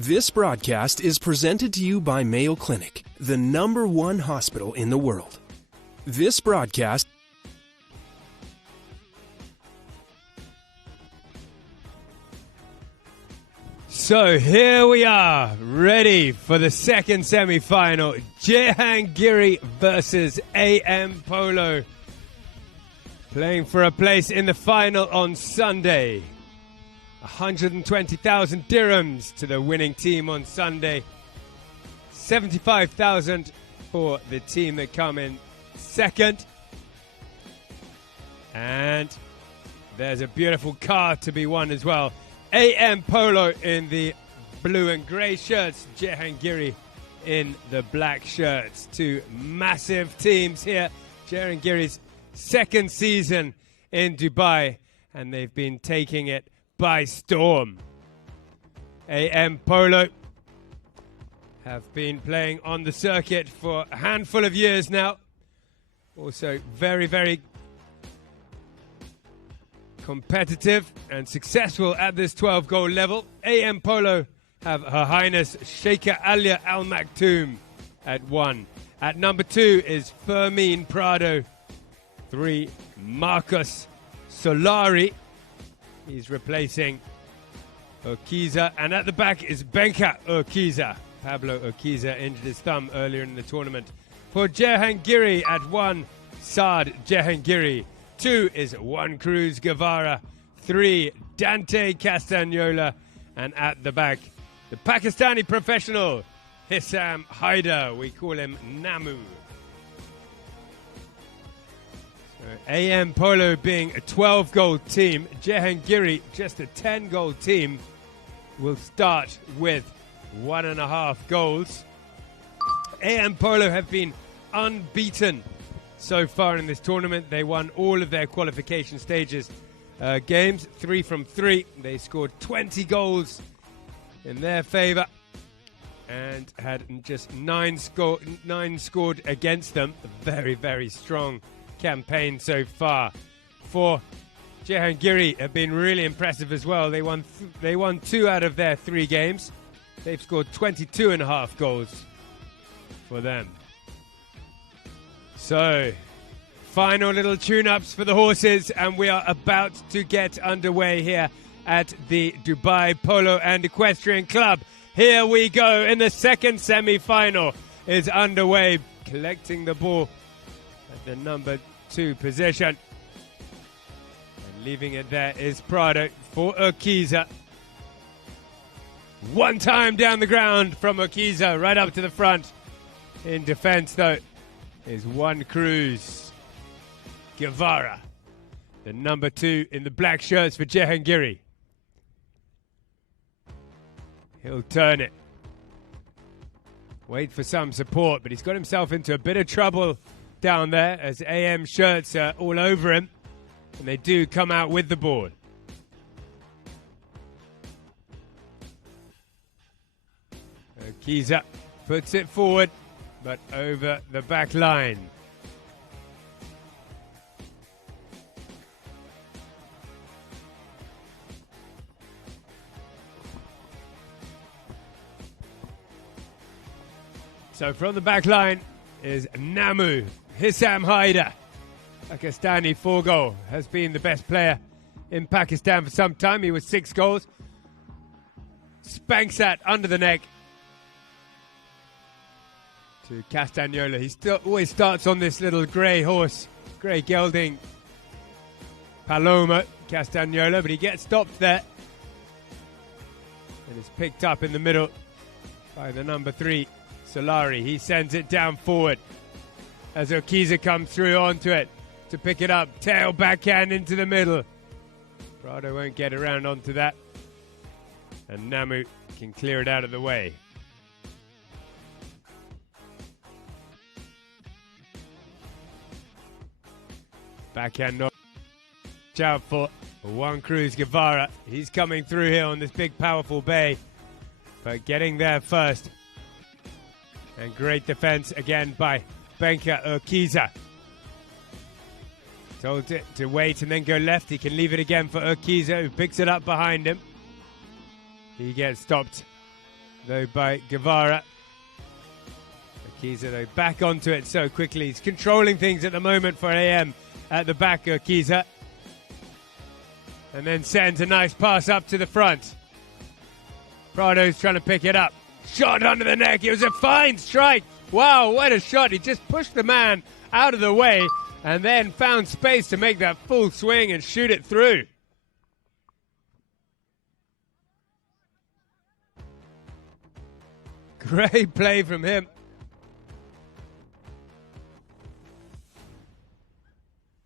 This broadcast is presented to you by Mayo Clinic, the #1 hospital in the world. This broadcast... So here we are, ready for the second semi-final. Jehangiri versus EMAAR Polo. Playing for a place in the final on Sunday. 120,000 dirhams to the winning team on Sunday. 75,000 for the team that come in second. And there's a beautiful car to be won as well. EMAAR Polo in the blue and grey shirts, Jehangiri in the black shirts. Two massive teams here. Jehangiri's second season in Dubai, and they've been taking it by storm. EMAAR Polo have been playing on the circuit for a handful of years now. Also very, very competitive and successful at this 12-goal level. EMAAR Polo have Her Highness Sheikha Alia Al Maktoum at 1. At number 2 is Fermin Prado. 3, Marcus Solari. He's replacing Urquiza. And at the back is Benka Urquiza. Pablo Urquiza injured his thumb earlier in the tournament. For Jehangiri at 1, Saad Jehangiri. 2 is Juan Cruz Guevara. 3, Dante Castagnola. And at the back, the Pakistani professional, Hissam Haider. We call him Namu. EMAAR Polo being a 12-goal team, Jehangiri just a 10-goal team, will start with 1.5 goals. EMAAR Polo have been unbeaten so far in this tournament. They won all of their qualification stages games, 3 from 3. They scored 20 goals in their favour and had just 9 scored against them. A very, very strong campaign so far. For Jehangiri have been really impressive as well. They won 2 out of their 3 games. They've scored 22.5 goals for them. So, final little tune-ups for the horses, and we are about to get underway here at the Dubai Polo and Equestrian Club. Here we go, in the second semi-final is underway, collecting the ball at the number 2 position. And leaving it there is Prado for Urquiza. One time down the ground from Urquiza, right up to the front. In defense, though, is Juan Cruz Guevara, the number 2 in the black shirts for Jehangiri. He'll turn it. Wait for some support, but he's got himself into a bit of trouble down there as AM shirts are all over him, and they do come out with the ball. Urquiza puts it forward, but over the back line. So from the back line is Namu. Hissam Haider, Pakistani 4-goal, has been the best player in Pakistan for some time. He was 6 goals. Spanks that under the neck to Castagnola. He still always starts on this little grey horse, grey gelding Paloma Castagnola, but he gets stopped there and is picked up in the middle by the number 3, Solari. He sends it down forward as Urquiza comes through onto it to pick it up. Tail backhand into the middle. Prado won't get around onto that, and Namu can clear it out of the way. Backhand knock. Watch out for Juan Cruz Guevara. He's coming through here on this big, powerful bay, but getting there first. And great defense again by Benka Urquiza. Told to wait and then go left. He can leave it again for Urquiza, who picks it up behind him. He gets stopped though, by Guevara. Urquiza, though, back onto it so quickly. He's controlling things at the moment for AM at the back, Urquiza. And then sends a nice pass up to the front. Prado's trying to pick it up. Shot under the neck. It was a fine strike. Wow, what a shot. He just pushed the man out of the way and then found space to make that full swing and shoot it through. Great play from him.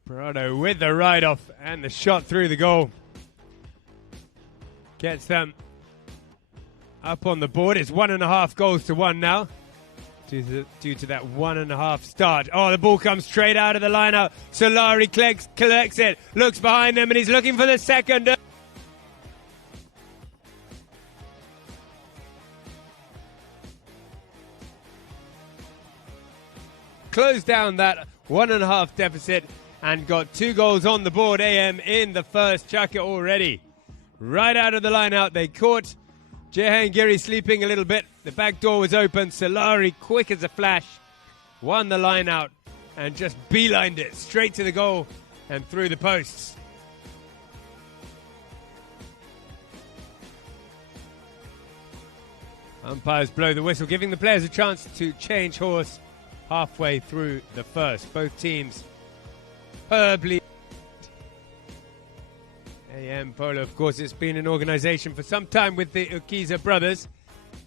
Prado with the ride-off and the shot through the goal. Gets them up on the board. It's 1.5 goals to 1 now. Due to that 1.5 start. Oh, the ball comes straight out of the line-out. Solari collects it, looks behind him, and he's looking for the second. Closed down that 1.5 deficit and got 2 goals on the board. AM in the first chukker already. Right out of the line-out, they caught Jehangiri sleeping a little bit. The back door was open. Solari, quick as a flash, won the line out and just beelined it straight to the goal and through the posts. Umpires blow the whistle, giving the players a chance to change horse halfway through the first. Both teams superbly. AM Polo, of course, it's been an organization for some time with the Urquiza brothers.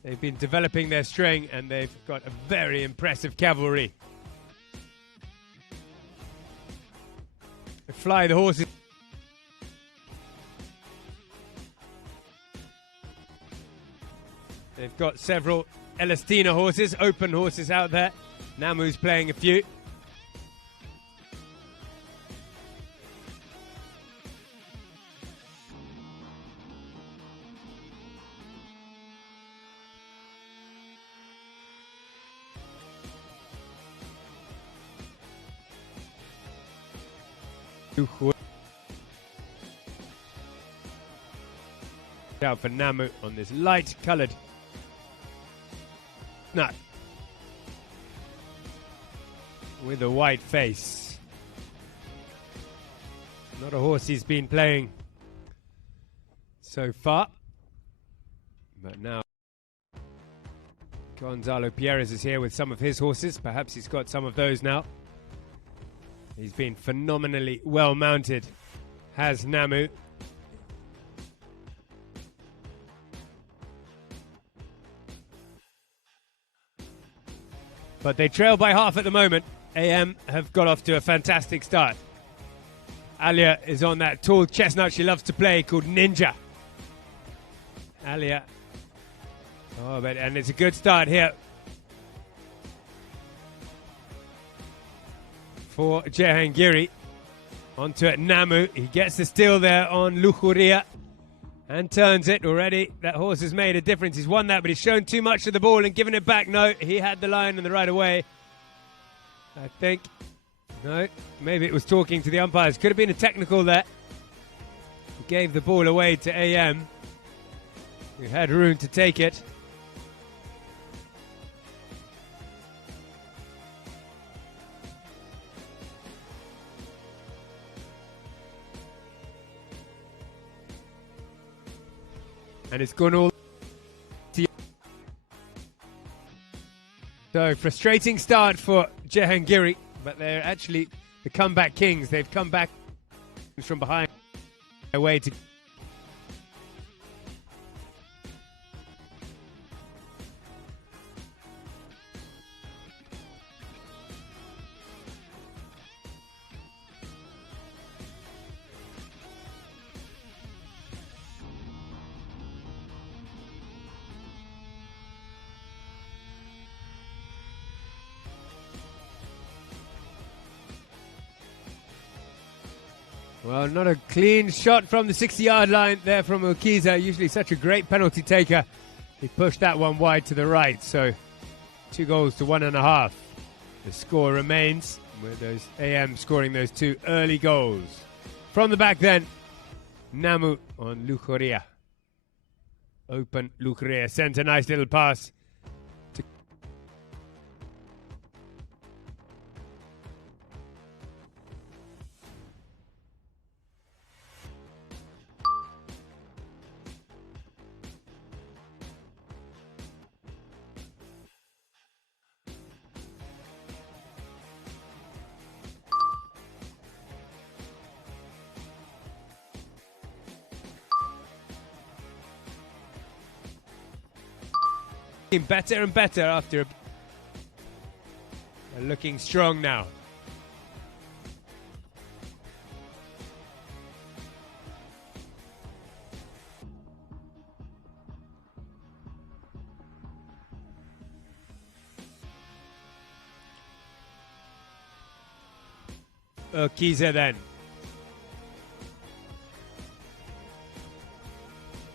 They've been developing their string and they've got a very impressive cavalry. They fly the horses. They've got several Elastina horses, open horses out there. Namu's playing a few. Out for Namu on this light coloured nut with a white face. Not a horse he's been playing so far, but now Gonzalo Pierres is here with some of his horses. Perhaps he's got some of those now. He's been phenomenally well mounted, has Namu. But they trail by half at the moment. AM have got off to a fantastic start. Alia is on that tall chestnut she loves to play called Ninja. Alia. Oh, and it's a good start here for Jehangiri. Onto it, Namu. He gets the steal there on Lujuria and turns it already. That horse has made a difference. He's won that, but he's shown too much of the ball and given it back. No, he had the line and the right of way. I think. No, maybe it was talking to the umpires. Could have been a technical there. He gave the ball away to AM, who had room to take it. And it's gone all. So, frustrating start for Jehangiri, but they're actually the comeback kings. They've come back from behind their way to. Well, not a clean shot from the 60-yard line there from Urquiza. Usually such a great penalty taker. He pushed that one wide to the right. So 2 goals to 1.5. The score remains with those AM scoring those 2 early goals. From the back then, Namu on Lujuria. Open Lucrea sent a nice little pass. Better and better after looking strong now. Kiza then.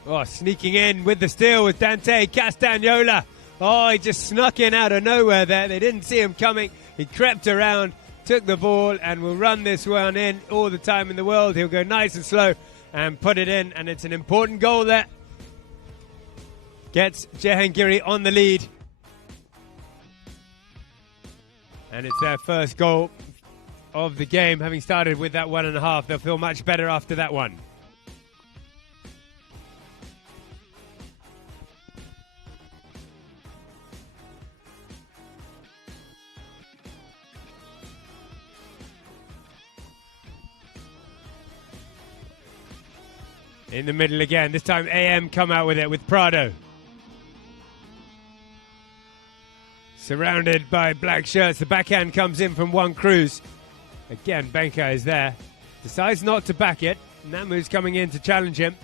Oh, sneaking in with the steal with Dante Castagnola. Oh, he just snuck in out of nowhere there. They didn't see him coming. He crept around, took the ball, and will run this one in all the time in the world. He'll go nice and slow and put it in, and it's an important goal there. Gets Jehangiri on the lead. And it's their first goal of the game, having started with that 1.5. They'll feel much better after that one. In the middle again. This time AM come out with it with Prado. Surrounded by black shirts. The backhand comes in from Juan Cruz. Again, Benka is there. Decides not to back it. Namu's coming in to challenge him.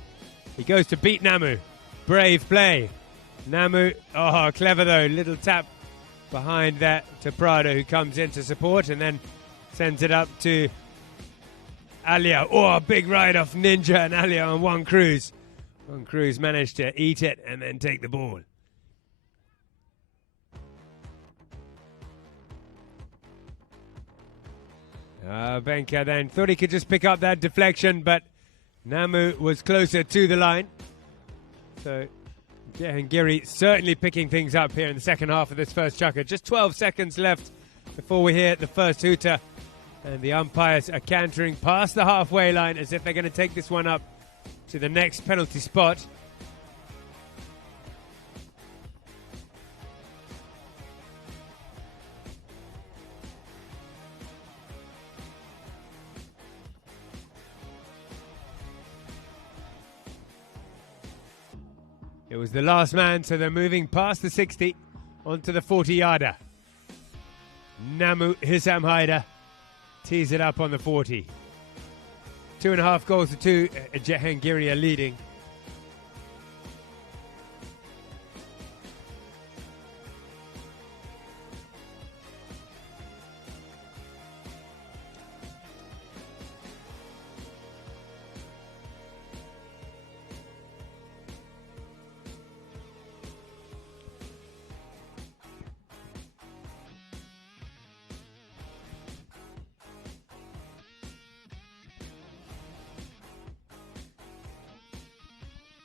He goes to beat Namu. Brave play. Namu, oh, clever though. Little tap behind that to Prado, who comes in to support and then sends it up to Alia. Oh, a big ride off Ninja and Alia on Juan Cruz. Juan Cruz managed to eat it and then take the ball. Benka then thought he could just pick up that deflection, but Namu was closer to the line. So Jehangiri certainly picking things up here in the second half of this first chukker. Just 12 seconds left before we hear the first hooter. And the umpires are cantering past the halfway line as if they're going to take this one up to the next penalty spot. It was the last man, so they're moving past the 60 onto the 40-yarder. Namu Hissam Haider tees it up on the 40. 2.5 goals to 2. Jehangiri are leading.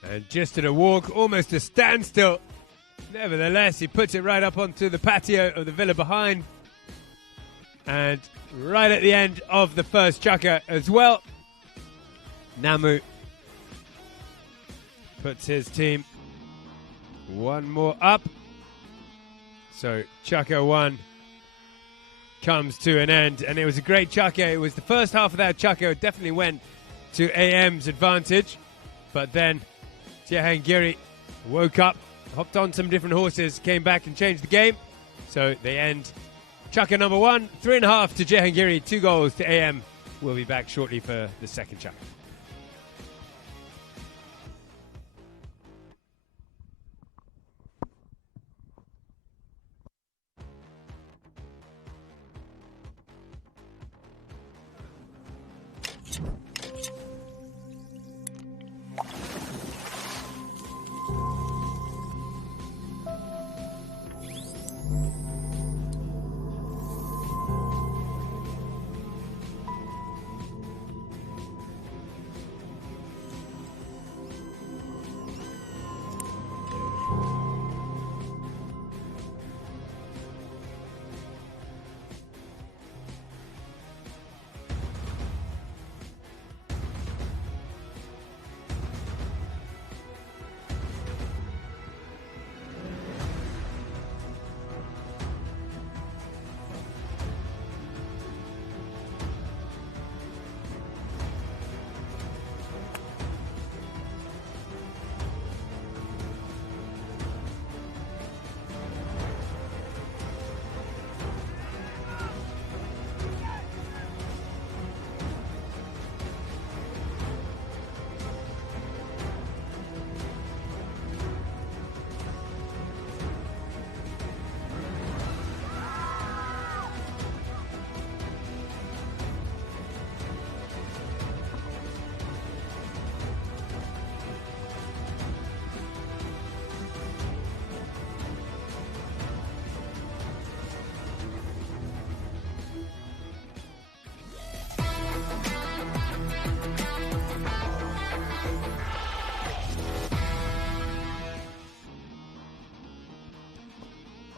And just at a walk, almost a standstill. Nevertheless, he puts it right up onto the patio of the villa behind. And right at the end of the first chukker as well, Namu puts his team one more up. So chukker 1 comes to an end. And it was a great chukker. It was the first half of that chukker. It definitely went to AM's advantage. But then Jehangiri woke up, hopped on some different horses, came back and changed the game. So they end chukker number 1, 3.5 to Jehangiri, 2 goals to AM. We'll be back shortly for the second chukker.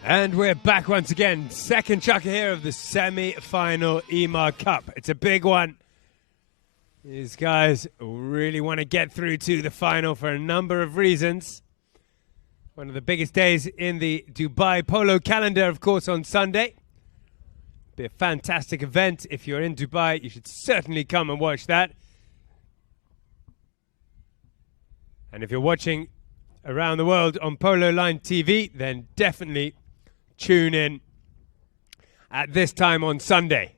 And we're back once again. Second chukker here of the semi-final EMAAR Cup. It's a big one. These guys really want to get through to the final for a number of reasons. One of the biggest days in the Dubai Polo calendar, of course, on Sunday. Be a fantastic event. If you're in Dubai, you should certainly come and watch that. And if you're watching around the world on Polo Line TV, then definitely tune in at this time on Sunday.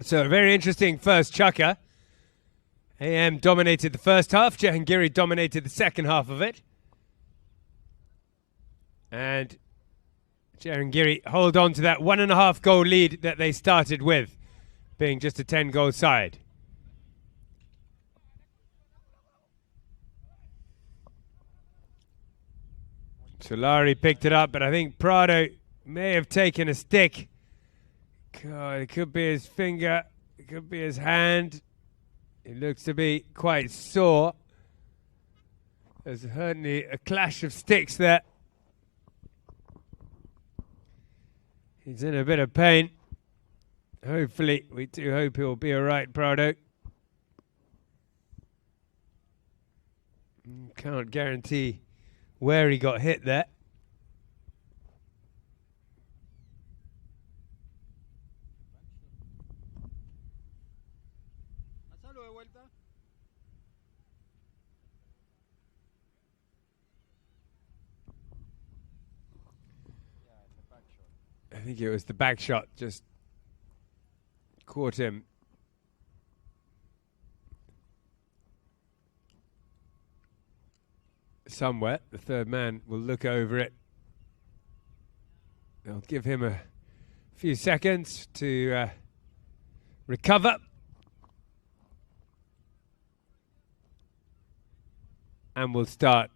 So a very interesting first chukker. AM dominated the first half. Jehangiri dominated the second half of it. And Jehangiri hold on to that 1.5 goal lead that they started with, being just a 10-goal side. Solari picked it up, but I think Prado may have taken a stick. God, it could be his finger, it could be his hand. It looks to be quite sore. There's certainly a clash of sticks there. He's in a bit of pain. Hopefully, we do hope he'll be all right, Prado. Can't guarantee where he got hit there. I think it was the back shot, just caught him. Somewhere. The third man will look over it. They'll give him a few seconds to recover. And we'll start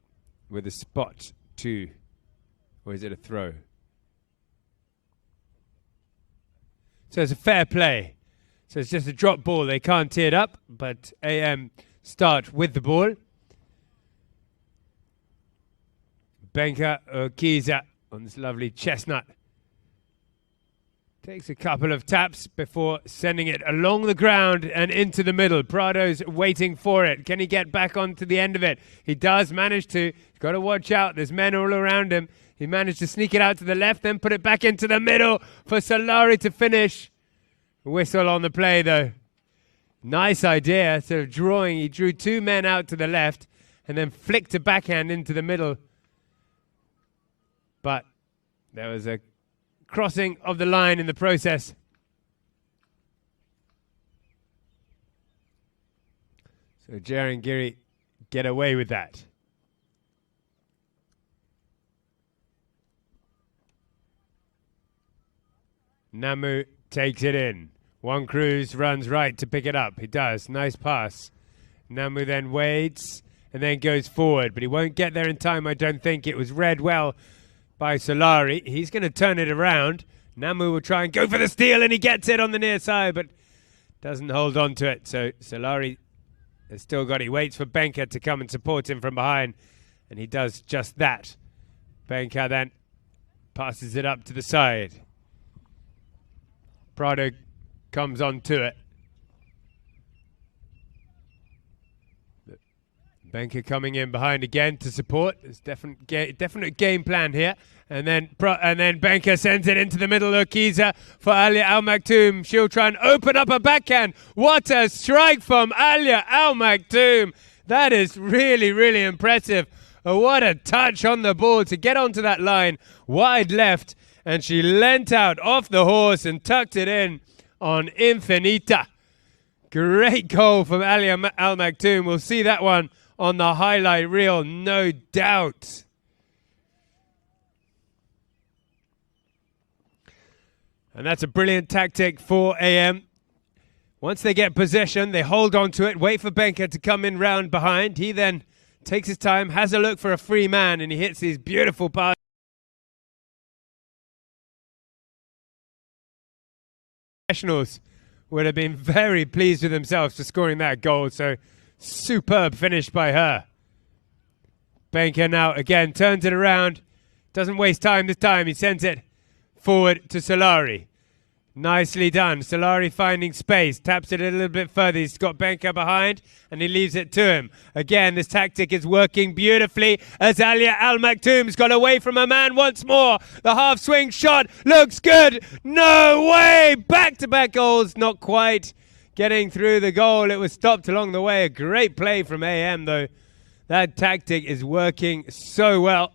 with a spot 2. Or is it a throw? So it's a fair play. So it's just a drop ball. They can't tee it up, but AM start with the ball. Benka Okiza on this lovely chestnut. Takes a couple of taps before sending it along the ground and into the middle. Prado's waiting for it. Can he get back onto the end of it? He does manage to. He's got to watch out. There's men all around him. He managed to sneak it out to the left, then put it back into the middle for Solari to finish. Whistle on the play, though. Nice idea, sort of drawing. He drew 2 men out to the left and then flicked a backhand into the middle. But there was a crossing of the line in the process. So Jehangiri get away with that. Namu takes it in. One Cruz runs right to pick it up. He does. Nice pass. Namu then waits and then goes forward, but he won't get there in time, I don't think. It was read well by Solari. He's going to turn it around. Namu will try and go for the steal, and he gets it on the near side, but doesn't hold on to it. So Solari has still got it. He waits for Benka to come and support him from behind, and he does just that. Benka then passes it up to the side. Prado comes on to it. Benka coming in behind again to support. There's definite game plan here. And then Benka sends it into the middle of Kiza for Alia Al Maktoum. She'll try and open up a backhand. What a strike from Alia Al Maktoum. That is really, really impressive. What a touch on the ball to get onto that line. Wide left. And she leant out off the horse and tucked it in on Infinita. Great goal from Alia Al Maktoum. We'll see that one on the highlight reel, no doubt. And that's a brilliant tactic for AM. Once they get possession, they hold on to it, wait for Benka to come in round behind. He then takes his time, has a look for a free man, and he hits these beautiful passes. Professionals would have been very pleased with themselves for scoring that goal. So Superb finish by her. Benker now again turns it around. Doesn't waste time this time. He sends it forward to Solari. Nicely done. Solari finding space. Taps it a little bit further. He's got Benker behind and he leaves it to him. Again, this tactic is working beautifully as Alia Al Maktoum's got away from her man once more. The half swing shot looks good. No way. Back-to-back goals. Not quite getting through the goal. It was stopped along the way. A great play from AM though. That tactic is working so well.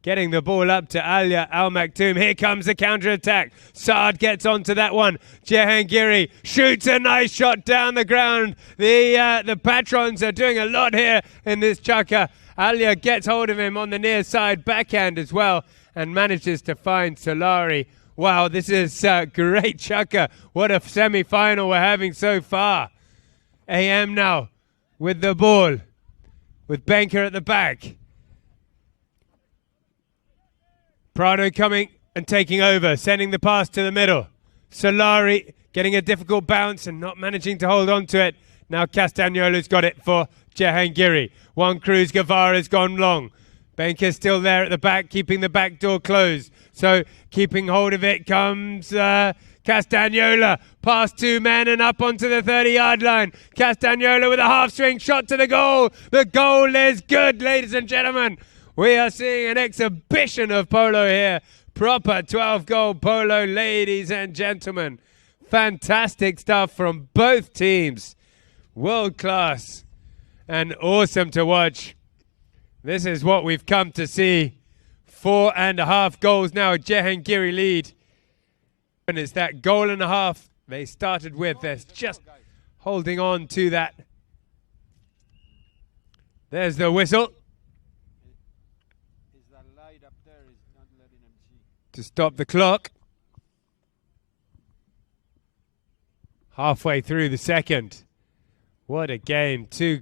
Getting the ball up to Alia Al Maktoum. Here comes the counter-attack. Saad gets onto that one. Jehangiri shoots a nice shot down the ground. The patrons are doing a lot here in this chukker. Alia gets hold of him on the near side backhand as well and manages to find Solari. Wow, this is a great chukker. What a semi-final we're having so far. AM now with the ball, with Benker at the back. Prado coming and taking over, sending the pass to the middle. Solari getting a difficult bounce and not managing to hold on to it. Now Castagnola's got it for Jehangiri. Juan Cruz Guevara's gone long. Benker's still there at the back, keeping the back door closed. So keeping hold of it comes Castagnola. Past two men and up onto the 30-yard line. Castagnola with a half-swing shot to the goal. The goal is good, ladies and gentlemen. We are seeing an exhibition of polo here. Proper 12-goal polo, ladies and gentlemen. Fantastic stuff from both teams. World class and awesome to watch. This is what we've come to see. 4.5 goals now, Jehangiri lead. And it's that goal and a half they started with. They're just holding on to that. There's the whistle. To stop the clock. Halfway through the second. What a game. Two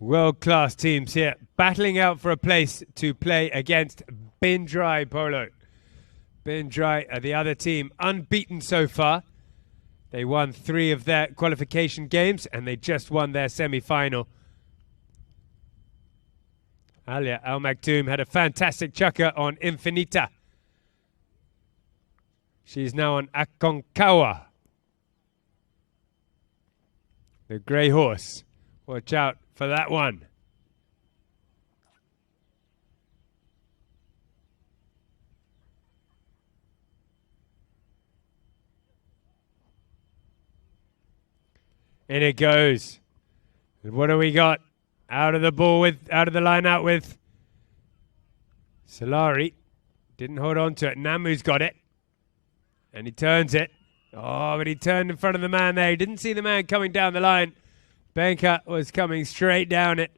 world-class teams here battling out for a place to play against Bindrai Polo. Bindrai are the other team, unbeaten so far. They won 3 of their qualification games and they just won their semi-final. Alia Al Maktoum had a fantastic chukker on Infinita. She's now on Aconcagua. The grey horse. Watch out for that one. In it goes. What do we got? Out of the line out with Solari. Didn't hold on to it. Namu's got it. And he turns it. Oh, but he turned in front of the man there. He didn't see the man coming down the line. Benker was coming straight down it.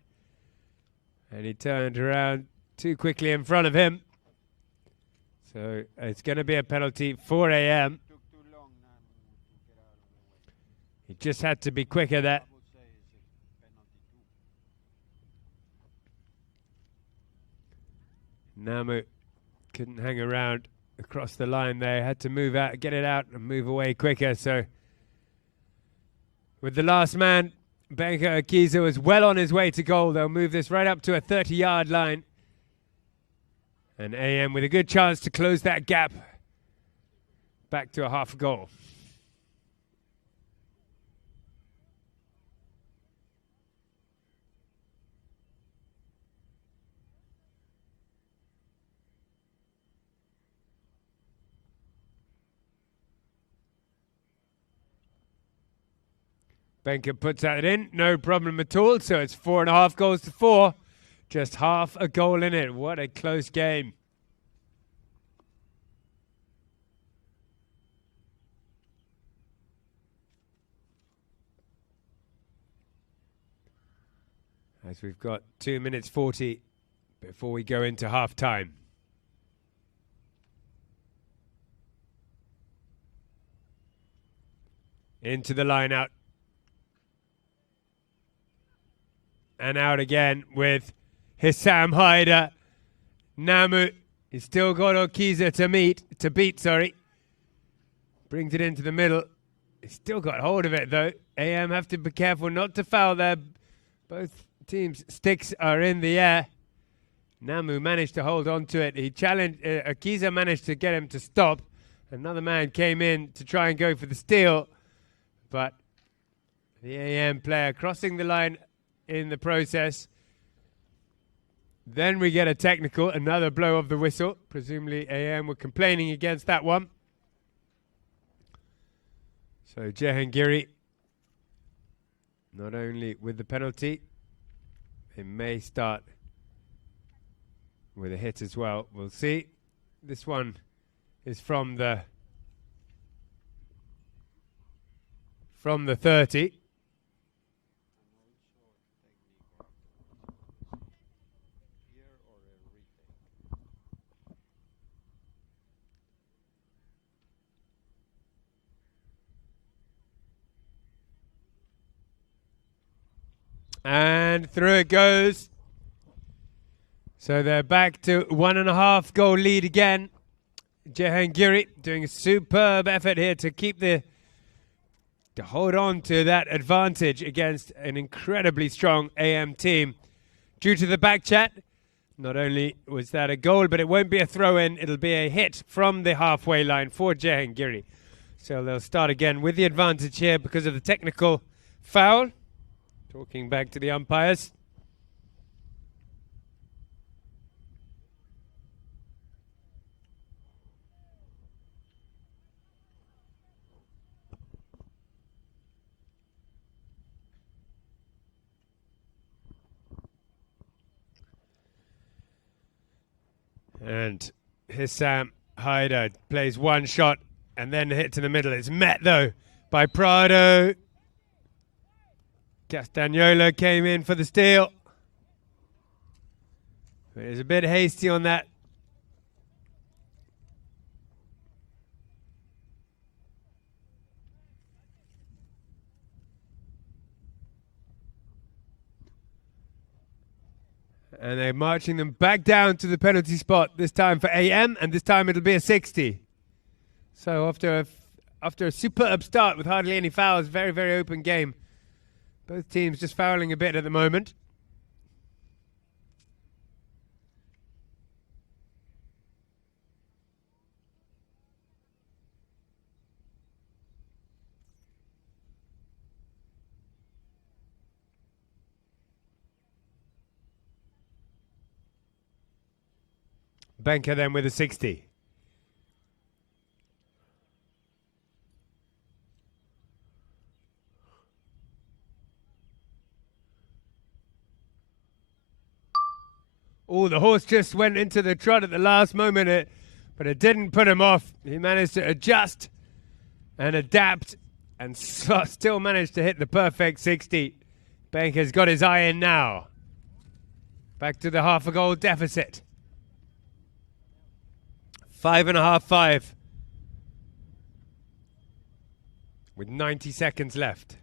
And he turned around too quickly in front of him. So it's going to be a penalty for AM. He just had to be quicker there. Namu couldn't hang around across the line there. Had to move out, get it out and move away quicker. So with the last man, Benker Akiza was well on his way to goal. They'll move this right up to a 30-yard line. And AM with a good chance to close that gap back to a half goal. Benker puts that in, no problem at all. So it's 4.5 goals to 4. Just half a goal in it. What a close game. As we've got 2 minutes 40 before we go into half time. Into the line out. And out again with Hissam Haider. Namu, he's still got Okiza to beat. Brings it into the middle. He's still got hold of it though. AM have to be careful not to foul there. Both teams' sticks are in the air. Namu managed to hold on to it. He challenged, Akiza managed to get him to stop. Another man came in to try and go for the steal, but the AM player crossing the line in the process. Then we get a technical, another blow of the whistle. Presumably AM were complaining against that one. So Jehangiri, not only with the penalty, they may start with a hit as well. We'll see. This one is from the 30. And through it goes. So they're back to 1.5 goal lead again. Jehangiri doing a superb effort here to keep to hold on to that advantage against an incredibly strong AM team. Due to the back chat, not only was that a goal, but it won't be a throw-in. It'll be a hit from the halfway line for Jehangiri. So they'll start again with the advantage here because of the technical foul. Talking back to the umpires. And Hissam Haider plays one shot and then hit to the middle. It's met, though, by Prado. Castagnola came in for the steal. But it was a bit hasty on that. And they're marching them back down to the penalty spot, this time for AM, and this time it'll be a 60. So after a superb start with hardly any fouls, very, very open game. Both teams just fouling a bit at the moment. Benker then with a 60. Oh, the horse just went into the trot at the last moment, but it didn't put him off. He managed to adjust and adapt and still managed to hit the perfect 60. Benker's got his eye in now. Back to the half a goal deficit. 5.5 with 90 seconds left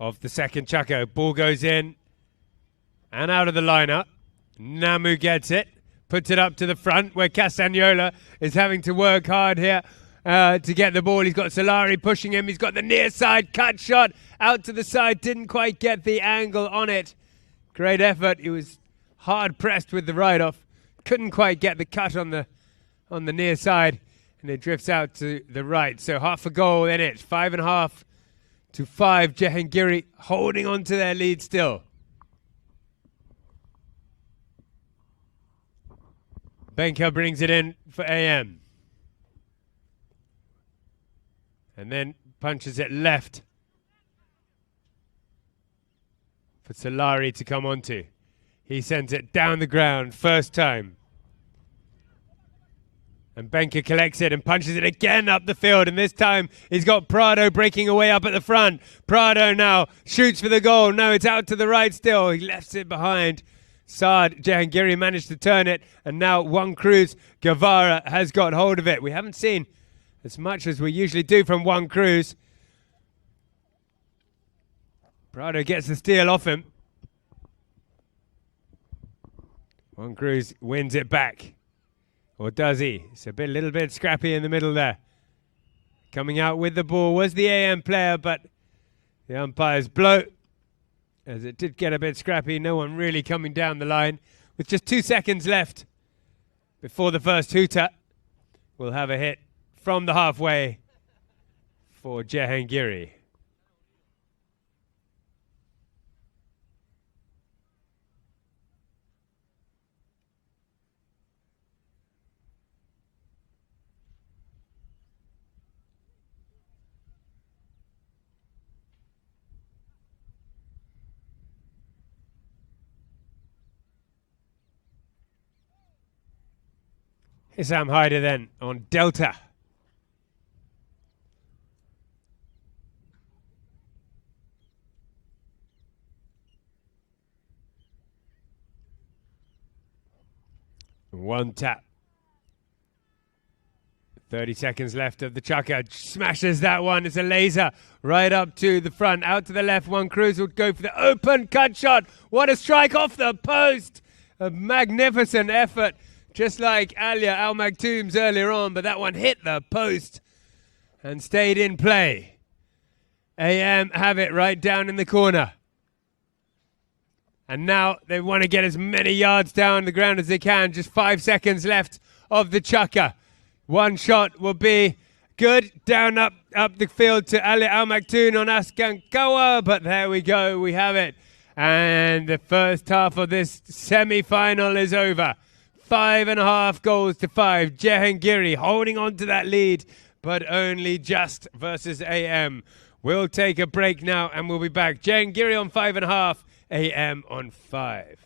of the second chukker. Ball goes in and out of the lineup. Namu gets it, puts it up to the front where Castagnola is having to work hard here to get the ball. He's got Solari pushing him. He's got the near side cut shot out to the side. Didn't quite get the angle on it. Great effort. He was hard pressed with the write-off. Couldn't quite get the cut on the near side, and it drifts out to the right. So half a goal in it. 5.5 to 5. Jehangiri holding on to their lead still. Benker brings it in for AM. And then punches it left for Solari to come onto. He sends it down the ground, first time. And Benker collects it and punches it again up the field. And this time he's got Prado breaking away up at the front. Prado now shoots for the goal. No, it's out to the right still. He left it behind. Saad Jehangiri managed to turn it. And now Juan Cruz Guevara has got hold of it. We haven't seen as much as we usually do from Juan Cruz. Prado gets the steal off him. Juan Cruz wins it back. Or does he? It's a little bit scrappy in the middle there. Coming out with the ball was the AM player, but the umpires blow as it did get a bit scrappy. No one really coming down the line. With just 2 seconds left before the first hooter, we'll have a hit from the halfway for Jehangiri. Sam Hyder then on Delta. One tap. 30 seconds left of the chukker. Smashes that one. It's a laser right up to the front. Out to the left. One Cruz will go for the open cut shot. What a strike off the post. A magnificent effort. Just like Alia Al Maktoum's earlier on, but that one hit the post and stayed in play. AM have it right down in the corner. And now they want to get as many yards down the ground as they can. Just 5 seconds left of the chukker. One shot will be good. Down up the field to Alia Al Maktoum on Askankawa. But there we go. We have it. And the first half of this semi-final is over. 5.5 goals to 5. Jehangiri holding on to that lead, but only just versus AM. We'll take a break now and we'll be back. Jehangiri on 5.5, AM on 5.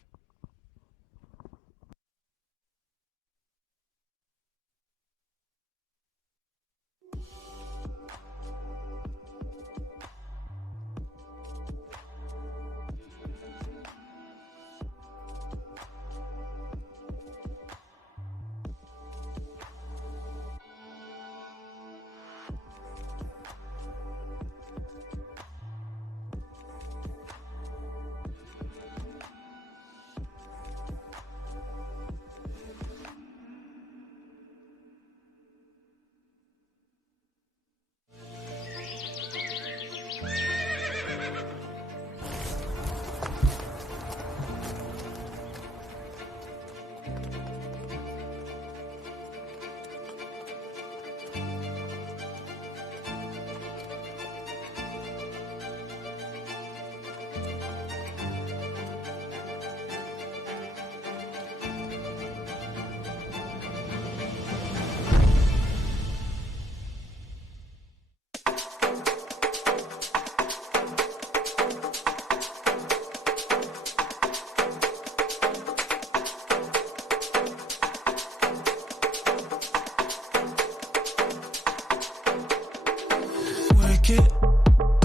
It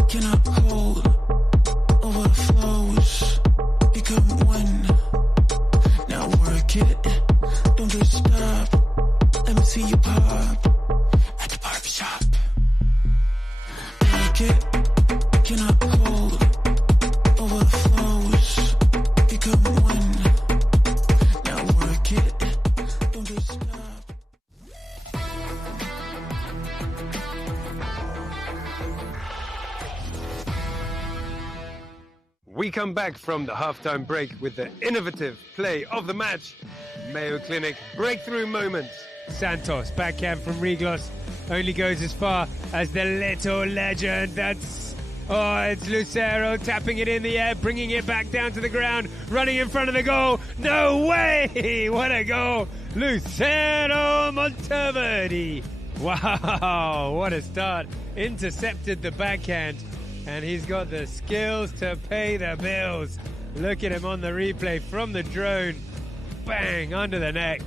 cannot hold over the flows. Become one. Now work it. Don't just stop. Let me see you pop at the barbershop. Work it. Cannot hold over the flows. Become one. Now work it. Don't just stop. We come back from the halftime break with the innovative play of the match. Mayo Clinic breakthrough moments. Santos, backhand from Riglos, only goes as far as the little legend. It's Lucero tapping it in the air, bringing it back down to the ground, running in front of the goal. No way! What a goal! Lucero Monteverde. Wow, what a start. Intercepted the backhand. And he's got the skills to pay the bills. Look at him on the replay from the drone. Bang, under the neck.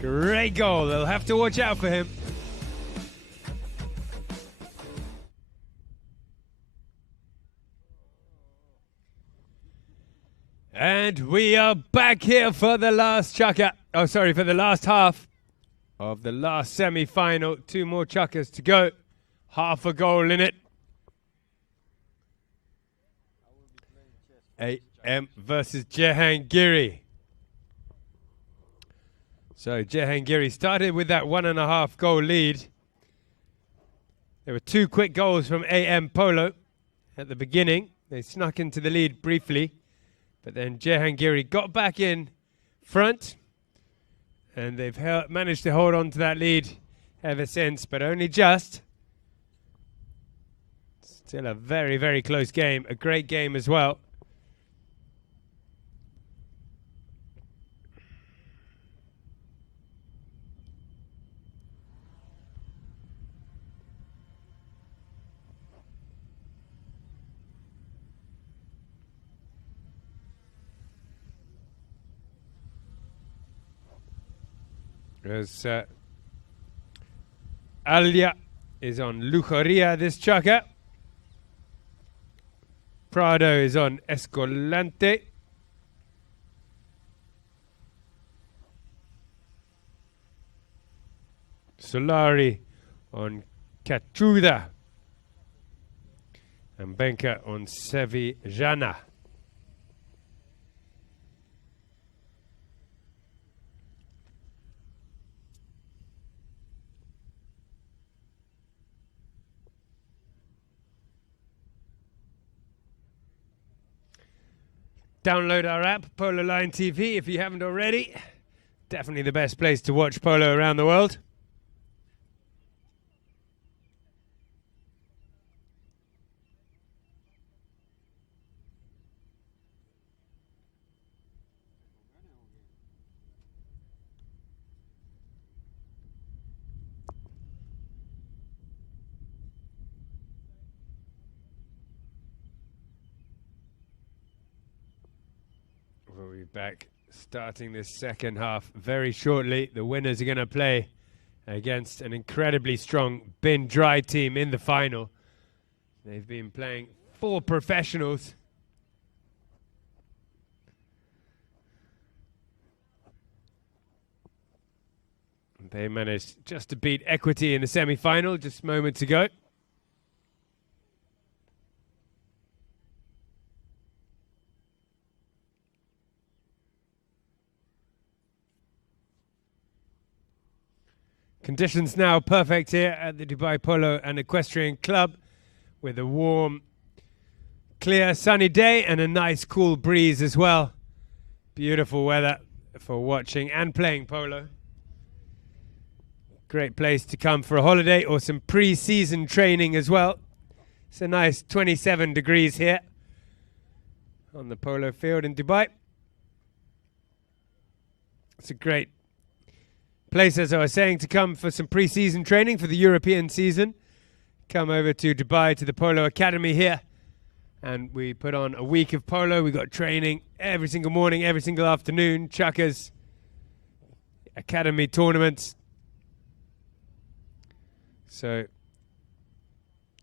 Great goal. They'll have to watch out for him. And we are back here for the last chukker. Oh, sorry, for the last half of the last semi-final. 2 more chukkers to go. Half a goal in it. AM versus Jehangiri. So Jehangiri started with that 1.5 goal lead. There were 2 quick goals from AM Polo at the beginning, They snuck into the lead briefly, but then Jehangiri got back in front, and they've managed to hold on to that lead ever since, but only just. Still a very, very close game, a great game as well. As Alia is on Lujoria, this chukker. Prado is on Escolante. Solari on Cachuda. And Benka on Sevillana. Download our app, Polo Line TV, if you haven't already. Definitely the best place to watch polo around the world. We'll be back starting this second half very shortly. The winners are going to play against an incredibly strong Bin Dry team in the final. They've been playing 4 professionals. They managed just to beat Equity in the semi-final just moments ago. Conditions now perfect here at the Dubai Polo and Equestrian Club, with a warm, clear, sunny day and a nice cool breeze as well. Beautiful weather for watching and playing polo. Great place to come for a holiday or some pre-season training as well. It's a nice 27 degrees here on the polo field in Dubai. It's a great place, as I was saying, to come for some pre-season training for the European season. Come over to Dubai to the Polo Academy here, and we put on a week of polo. We got training every single morning, every single afternoon, chukkers, academy tournaments. So,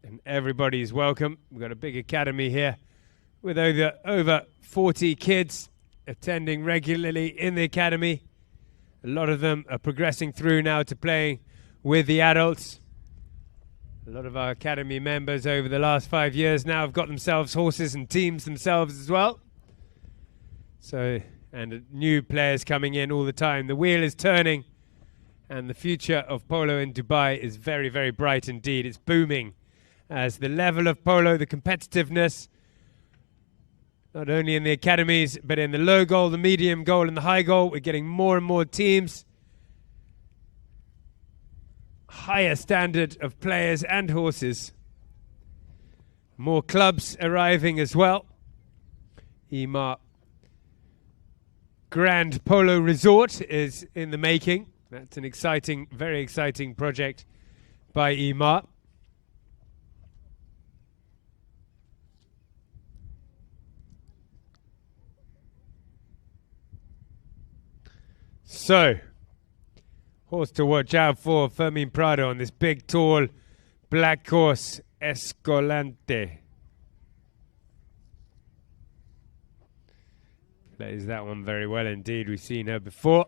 and everybody is welcome. We've got a big academy here with over 40 kids attending regularly in the academy. A lot of them are progressing through now to playing with the adults. A lot of our academy members over the last 5 years now have got themselves horses and teams themselves as well. So, and new players coming in all the time. The wheel is turning, and the future of polo in Dubai is very, very bright indeed. It's booming as the level of polo, the competitiveness, not only in the academies, but in the low goal, the medium goal, and the high goal. We're getting more and more teams. Higher standard of players and horses. More clubs arriving as well. EMAAR Grand Polo Resort is in the making. That's an exciting, very exciting project by EMAAR. So, horse to watch out for, Fermin Prado on this big, tall, black horse, Escolante. Plays that one very well indeed. We've seen her before.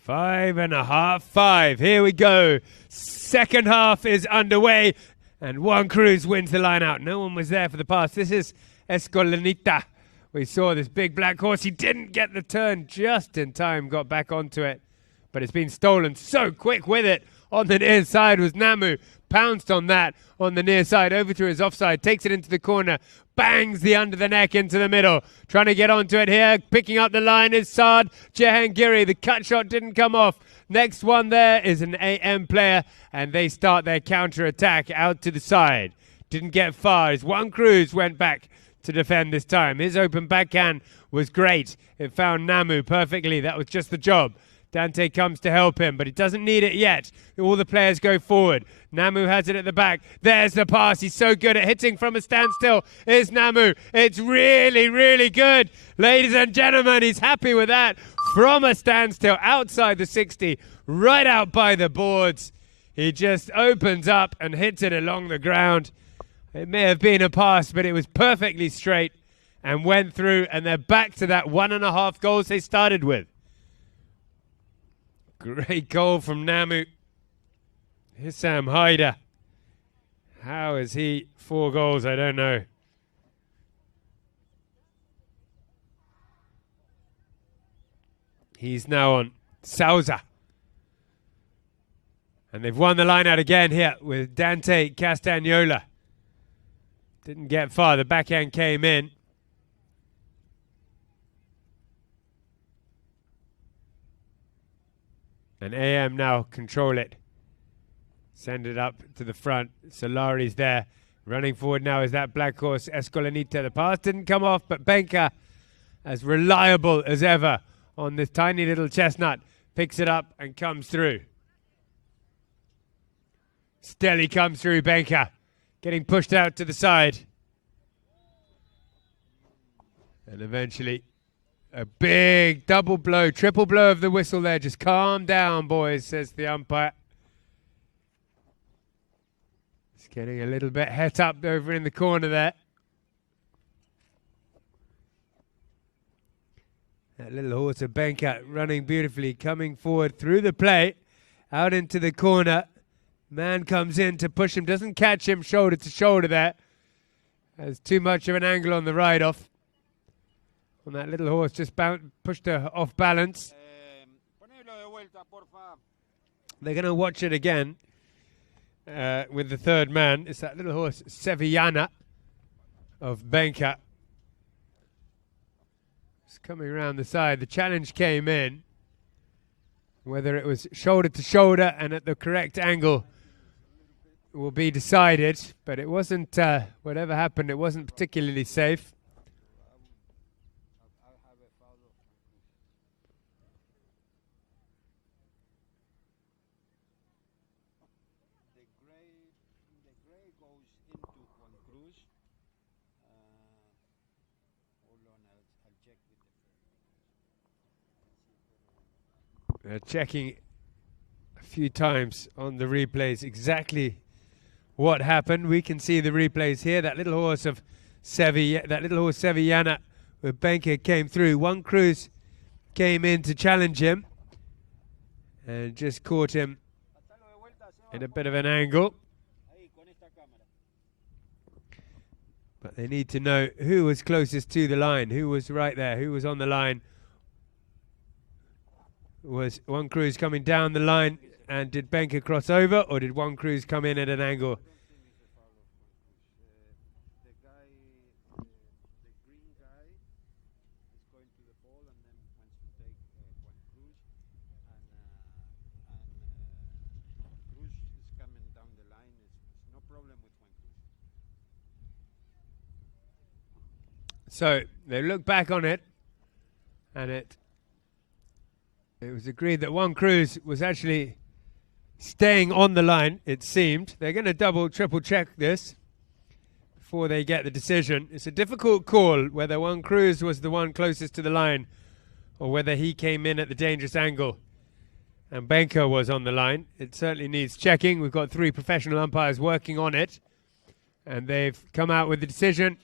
Five and a half, 5. Here we go. Second half is underway, and Juan Cruz wins the line out. No one was there for the pass. This is Escolanita. We saw this big black horse. He didn't get the turn just in time, got back onto it, but it's been stolen so quick with it. On the near side was Namu. Pounced on that on the near side, over to his offside, takes it into the corner, bangs the under the neck into the middle. Trying to get onto it here, picking up the line is Saad Jehangiri. The cut shot didn't come off. Next one there is an AM player, and they start their counter-attack out to the side. Didn't get far as Juan Cruz went back to defend this time. His open backhand was great. It found Namu perfectly. That was just the job. Dante comes to help him, but he doesn't need it yet. All the players go forward. Namu has it at the back. There's the pass. He's so good at hitting from a standstill. Is Namu. It's really, really good. Ladies and gentlemen, he's happy with that. From a standstill outside the 60, right out by the boards. He just opens up and hits it along the ground. It may have been a pass, but it was perfectly straight and went through, and they're back to that 1.5 goals they started with. Great goal from Namu. Hissam Haider. How is he 4 goals? I don't know. He's now on Souza. And they've won the line out again here with Dante Castagnola. Didn't get far. The backhand came in. And AM now control it. Send it up to the front. Solari's there. Running forward now is that black horse, Escolanita. The pass didn't come off, but Benka, as reliable as ever on this tiny little chestnut, picks it up and comes through. Still he comes through, Benka. Getting pushed out to the side. And eventually a big double blow, triple blow of the whistle there. Just calm down, boys, says the umpire. It's getting a little bit het up over in the corner there. That little horse of Benka running beautifully, coming forward through the play, out into the corner. Man comes in to push him, doesn't catch him shoulder to shoulder there. Has too much of an angle on the ride-off. And that little horse just pushed her off balance. They're going to watch it again with the third man. It's that little horse, Sevillana of Benka. It's coming around the side. The challenge came in. Whether it was shoulder to shoulder and at the correct angle will be decided. But it wasn't, whatever happened, it wasn't particularly safe. Checking a few times on the replays exactly what happened. We can see the replays here. That little horse of Sevillana, where Benka came through. Juan Cruz came in to challenge him and just caught him in a bit of an angle. But they need to know who was closest to the line, who was right there, who was on the line. Was Juan Cruz coming down the line, and did Benka cross over, or did Juan Cruz come in at an angle? So they look back on it, and it was agreed that Juan Cruz was actually staying on the line, it seemed. They're going to double, triple check this before they get the decision. It's a difficult call whether Juan Cruz was the one closest to the line or whether he came in at the dangerous angle and Benka was on the line. It certainly needs checking. We've got 3 professional umpires working on it, and they've come out with the decision.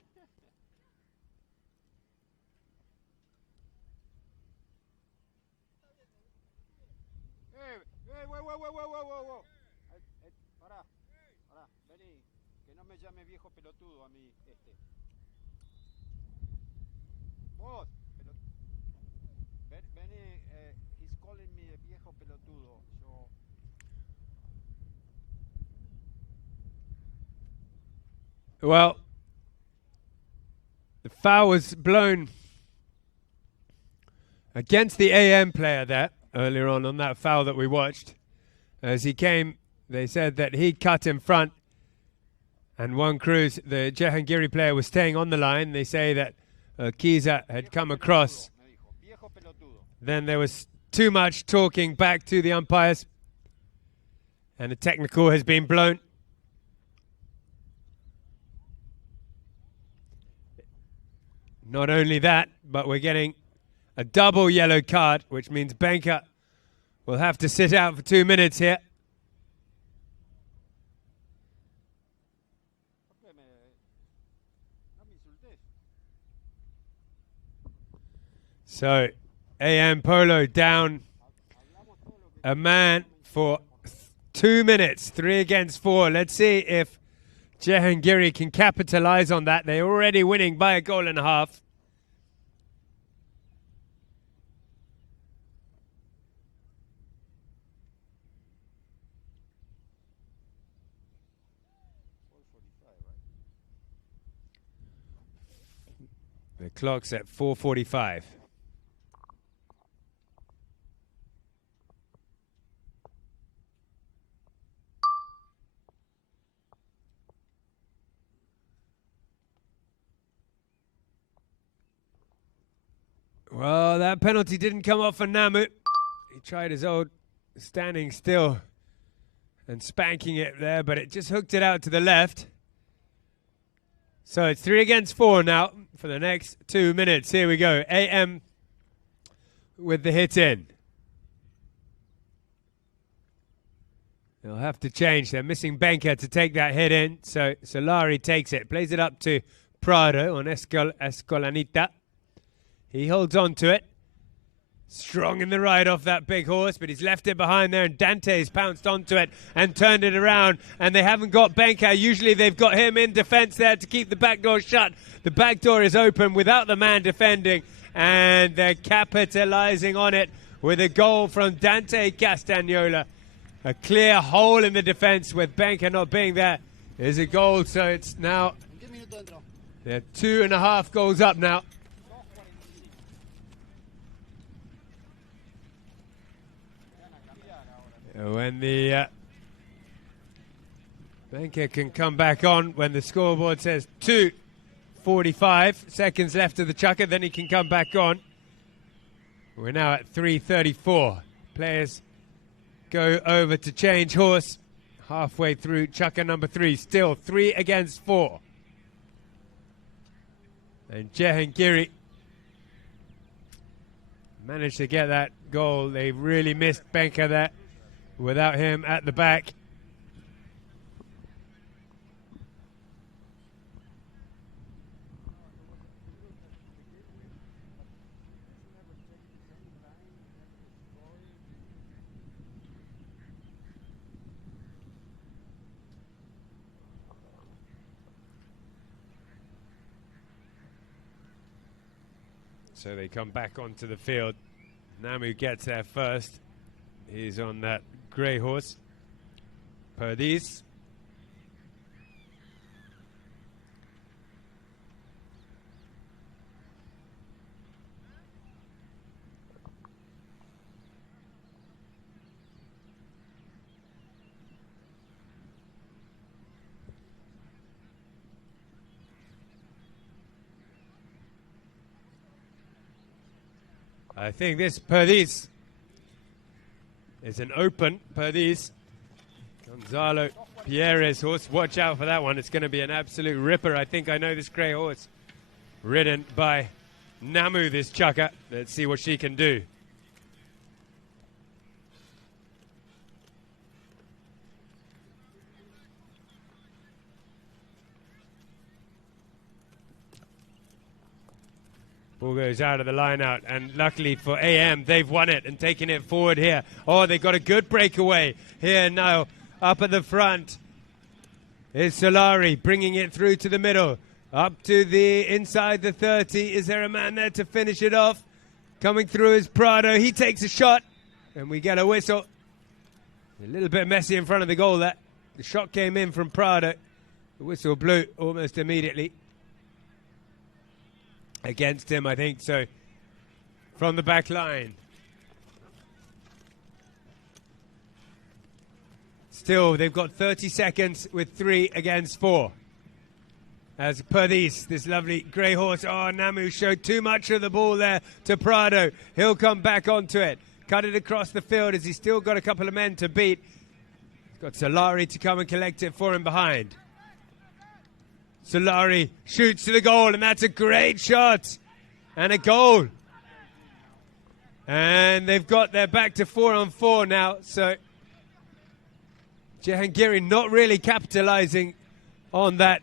Well, the foul was blown against the AM player there earlier on that foul that we watched. As he came, they said that he cut in front, and Juan Cruz, the Jehangiri player, was staying on the line. They say that Kiza had come across. Then there was too much talking back to the umpires, and a technical has been blown. Not only that, but we're getting a double yellow card, which means Benka will have to sit out for 2 minutes here. So, AM Polo down a man for 2 minutes, 3 against 4. Let's see if Jehangiri can capitalize on that. They're already winning by 1.5 goals. The clock's at 4:45. Well, that penalty didn't come off for Namu. He tried his old standing still and spanking it there, but it just hooked it out to the left. So it's 3 against 4 now for the next 2 minutes. Here we go. AM with the hit in. They'll have to change. They're missing Benka to take that hit in. So Solari takes it, plays it up to Prado on Escolanita. He holds on to it. Strong in the ride off that big horse, but he's left it behind there, and Dante's pounced onto it and turned it around, and they haven't got Benka. Usually they've got him in defense there to keep the back door shut. The back door is open without the man defending, and they're capitalizing on it with a goal from Dante Castagnola. A clear hole in the defense with Benka not being there is a goal, so it's now they're 2.5 goals up now. When the Benka can come back on when the scoreboard says 2:45 seconds left of the chukker, then he can come back on. We're now at 3:34. Players go over to change horse halfway through chukker number 3. Still 3 against 4. And Jehangiri managed to get that goal. They really missed Benka there without him at the back. So they come back onto the field. Namu gets there first. He's on that grey horse, Perdiz. I think this Perdiz is an open Perdiz. Gonzalo Pierre's horse. Watch out for that one. It's going to be an absolute ripper. I think I know this grey horse. Ridden by Namu, this chukker. Let's see what she can do. Ball goes out of the line out, and luckily for AM, they've won it and taken it forward here. Oh, they got a good breakaway here now. Up at the front is Solari, bringing it through to the middle. Up to the inside the 30. Is there a man there to finish it off? Coming through is Prado. He takes a shot, and we get a whistle. A little bit messy in front of the goal there. The shot came in from Prado. The whistle blew almost immediately against him, I think. So from the back line. Still, they've got 30 seconds with 3 against 4. As Perdis, this lovely grey horse. Oh, Namu showed too much of the ball there to Prado. He'll come back onto it. Cut it across the field as he's still got a couple of men to beat. He's got Solari to come and collect it for him behind. Solari shoots to the goal, and that's a great shot. And a goal. And they're back to 4-on-4 now. So Jehangiri not really capitalizing on that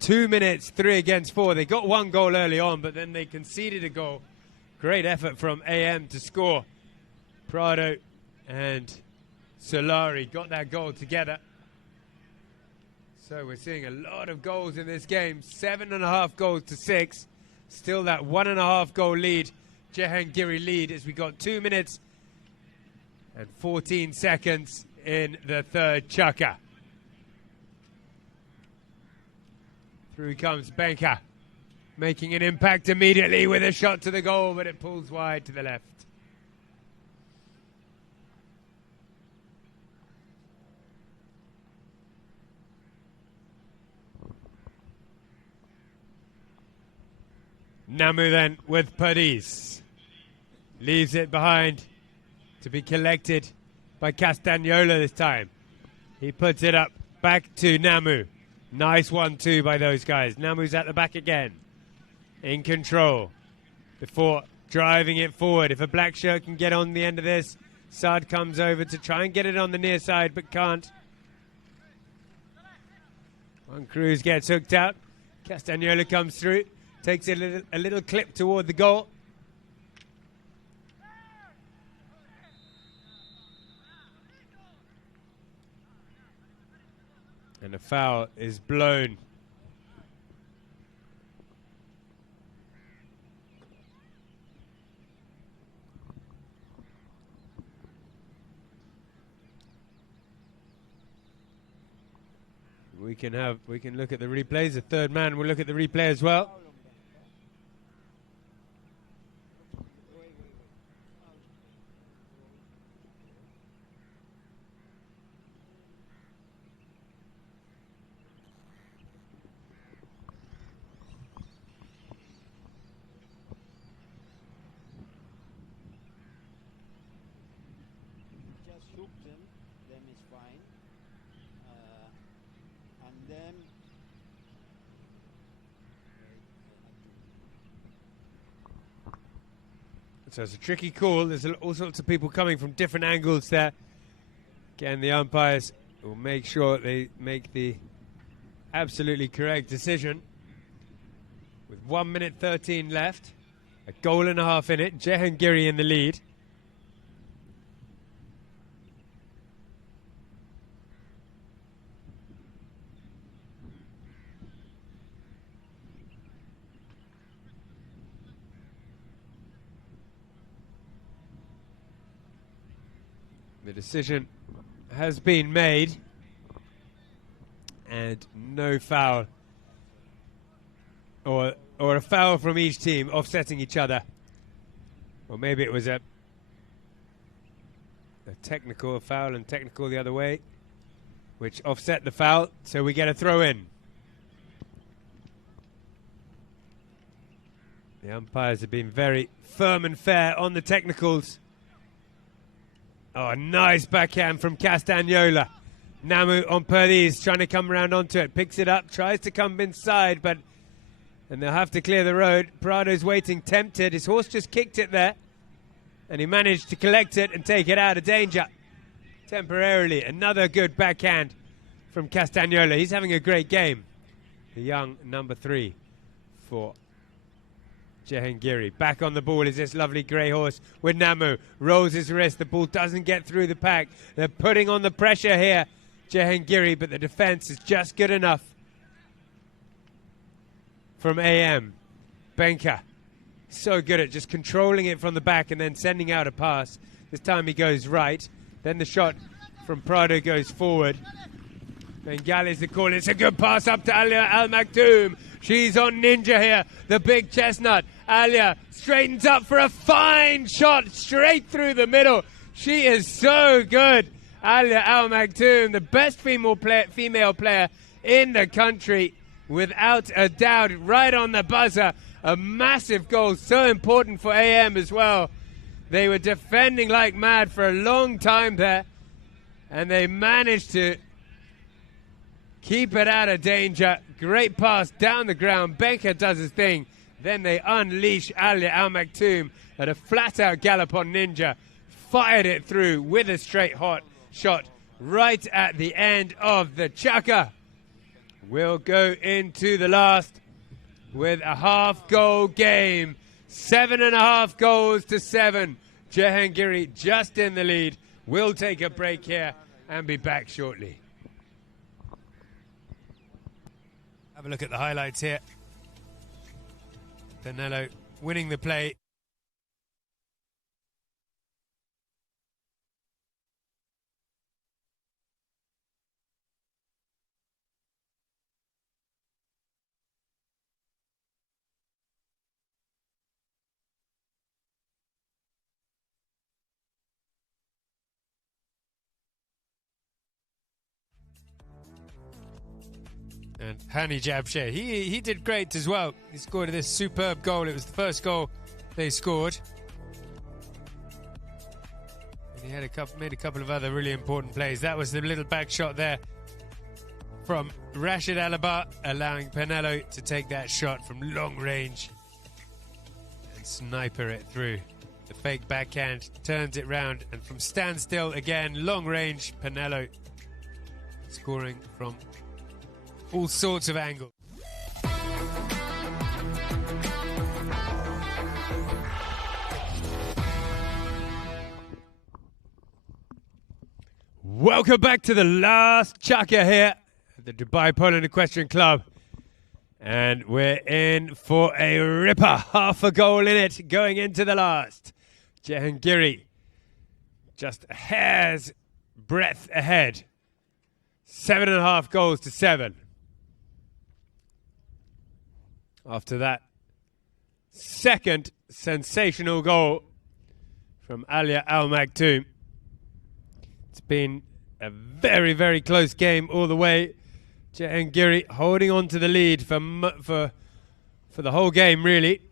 2 minutes, 3 against 4. They got 1 goal early on, but then they conceded a goal. Great effort from AM to score. Prado and Solari got that goal together. So we're seeing a lot of goals in this game. 7.5 goals to 6. Still that 1.5 goal lead. Jehangiri lead as we got 2 minutes and 14 seconds in the third chukker. Through comes Benka, making an impact immediately with a shot to the goal, but it pulls wide to the left. Namu then with Perdis. Leaves it behind to be collected by Castagnola this time. He puts it up back to Namu. Nice 1-2 by those guys. Namu's at the back again. In control. Before driving it forward. If a black shirt can get on the end of this, Saad comes over to try and get it on the near side, but can't. One Cruz gets hooked out. Castagnola comes through. Takes a little clip toward the goal. And a foul is blown. We can look at the replays. The third man will look at the replay as well. So it's a tricky call. There's all sorts of people coming from different angles there. Again, the umpires will make sure they make the absolutely correct decision. With 1 minute 13 left, a goal and a half in it. Jehangiri in the lead. The decision has been made, and no foul, or a foul from each team offsetting each other. Or maybe it was a technical foul and technical the other way, which offset the foul, so we get a throw in. The umpires have been very firm and fair on the technicals. Oh, a nice backhand from Castagnola. Namu on Perdis, trying to come around onto it. Picks it up, tries to come inside, and they'll have to clear the road. Prado's waiting, tempted. His horse just kicked it there, and he managed to collect it and take it out of danger temporarily. Another good backhand from Castagnola. He's having a great game. The young number 3 for Jehangiri. Back on the ball is this lovely grey horse with Namu. Rolls his wrist. The ball doesn't get through the pack. They're putting on the pressure here, Jehangiri, but the defence is just good enough. from AM. Benka, so good at just controlling it from the back and then sending out a pass. This time he goes right. Then the shot from Prado goes forward. Bengali's the call. It's a good pass up to Alia Al Maktoum. She's on Ninja here, the big chestnut. Alia straightens up for a fine shot straight through the middle. She is so good. Alia Al Maktoum, the best female player in the country, without a doubt, right on the buzzer. A massive goal, so important for AM as well. They were defending like mad for a long time there, and they managed to keep it out of danger. Great pass down the ground. Benka does his thing. Then they unleash Alia Al Maktoum at a flat-out gallop on Ninja. Fired it through with a straight hot shot right at the end of the chukker. We'll go into the last with a half-goal game. 7.5 goals to 7. Jehangiri just in the lead. We'll take a break here and be back shortly. Have a look at the highlights here. Danilo winning the play. And Hani Jabsheh, he did great as well. He scored this superb goal. It was the first goal they scored. And he had made a couple of other really important plays. That was the little back shot there from Rashid Alabar, allowing Penello to take that shot from long range and sniper it through. The fake backhand turns it round, and from standstill again, long range, Penello scoring from all sorts of angles. Welcome back to the last chukker here at the Dubai Polo and Equestrian Club. And we're in for a ripper. Half a goal in it going into the last. Jehangiri just a hair's breadth ahead. 7.5 goals to 7. After that second sensational goal from Alia Al Maktoum. It's been a very, very close game all the way. Jehangiri holding on to the lead for the whole game, really.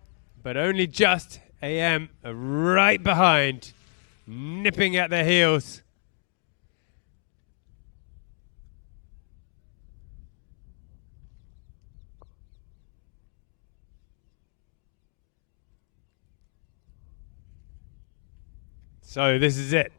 But only just. AM right behind, nipping at their heels. So this is it.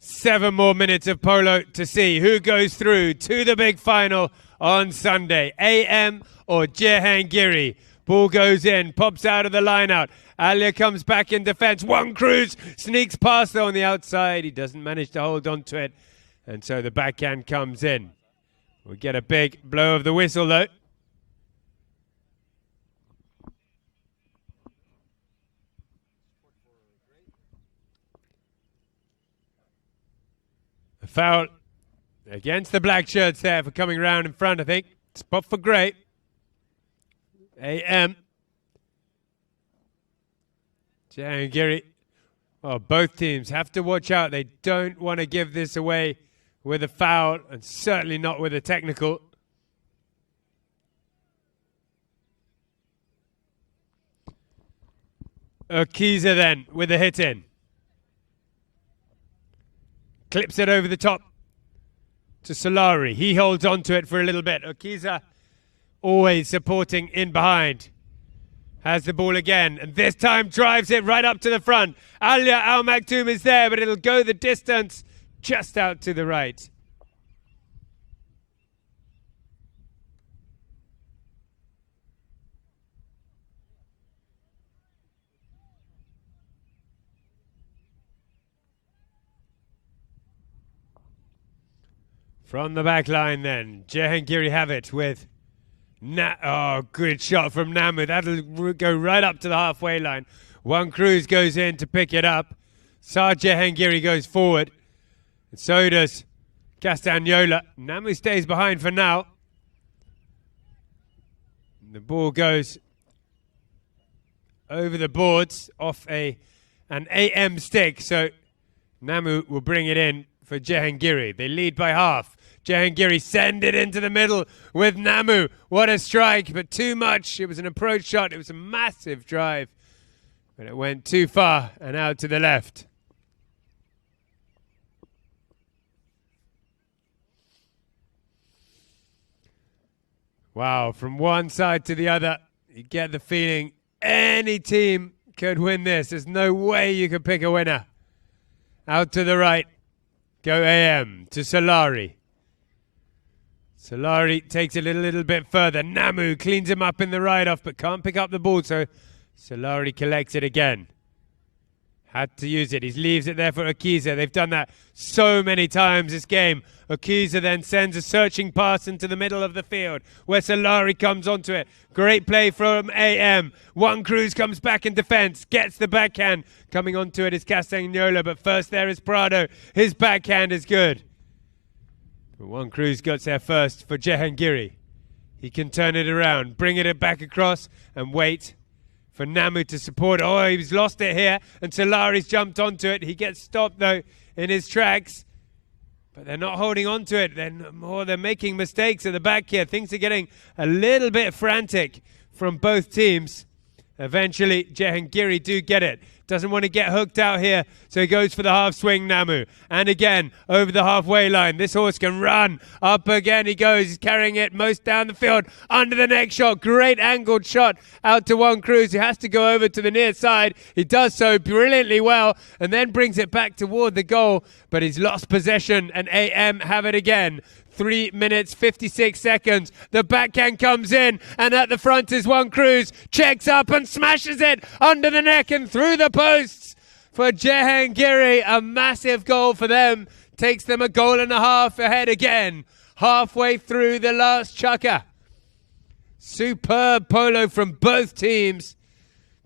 7 more minutes of polo to see who goes through to the big final on Sunday. AM or Jehangiri. Ball goes in, pops out of the line-out. Alia comes back in defense. One cruise, sneaks past on the outside. He doesn't manage to hold on to it. And so the backhand comes in. We get a big blow of the whistle, though. A foul against the black shirts there for coming round in front, I think. Spot for Gray. AM. Jehangiri. Oh, both teams have to watch out. They don't want to give this away with a foul, and certainly not with a technical. Okiza then with a hit in. Clips it over the top to Solari. He holds on to it for a little bit. Okiza always supporting in behind. Has the ball again, and this time drives it right up to the front. Alia Al Maktoum is there, but it'll go the distance just out to the right. From the back line then, Jehangiri have it with Oh, good shot from Namu. That'll go right up to the halfway line. One Cruz goes in to pick it up. Jehangiri goes forward. And so does Castagnola. Namu stays behind for now. And the ball goes over the boards off an AM stick. So Namu will bring it in for Jehangiri. They lead by half. Jehangiri send it into the middle with Namu. What a strike, but too much. It was an approach shot. It was a massive drive, but it went too far and out to the left. Wow, from one side to the other, you get the feeling any team could win this. There's no way you could pick a winner. Out to the right, go AM to Solari. Solari takes it a little bit further. Namu cleans him up in the ride-off, but can't pick up the ball, so Solari collects it again. Had to use it. He leaves it there for Akiza. They've done that so many times this game. Akiza then sends a searching pass into the middle of the field, where Solari comes onto it. Great play from AM. One Cruz comes back in defense, gets the backhand. Coming onto it is Castagnola, but first there is Prado. His backhand is good. But One Cruz gets there first for Jehangiri. He can turn it around, bring it back across, and wait for Namu to support. Oh, he's lost it here, and Solari's jumped onto it. He gets stopped, though, in his tracks. But they're not holding on to it. They're making mistakes at the back here. Things are getting a little bit frantic from both teams. Eventually, Jehangiri do get it. Doesn't want to get hooked out here, so he goes for the half swing, Namu. And again, over the halfway line. This horse can run. Up again he goes. He's carrying it most down the field. Under the neck shot. Great angled shot out to One Cruz. He has to go over to the near side. He does so brilliantly well and then brings it back toward the goal. But he's lost possession, and AM have it again. 3 minutes, 56 seconds. The backhand comes in, and at the front is One Cruz. Checks up and smashes it under the neck and through the posts for Jehangiri. A massive goal for them. Takes them a goal and a half ahead again. Halfway through the last chukker. Superb polo from both teams.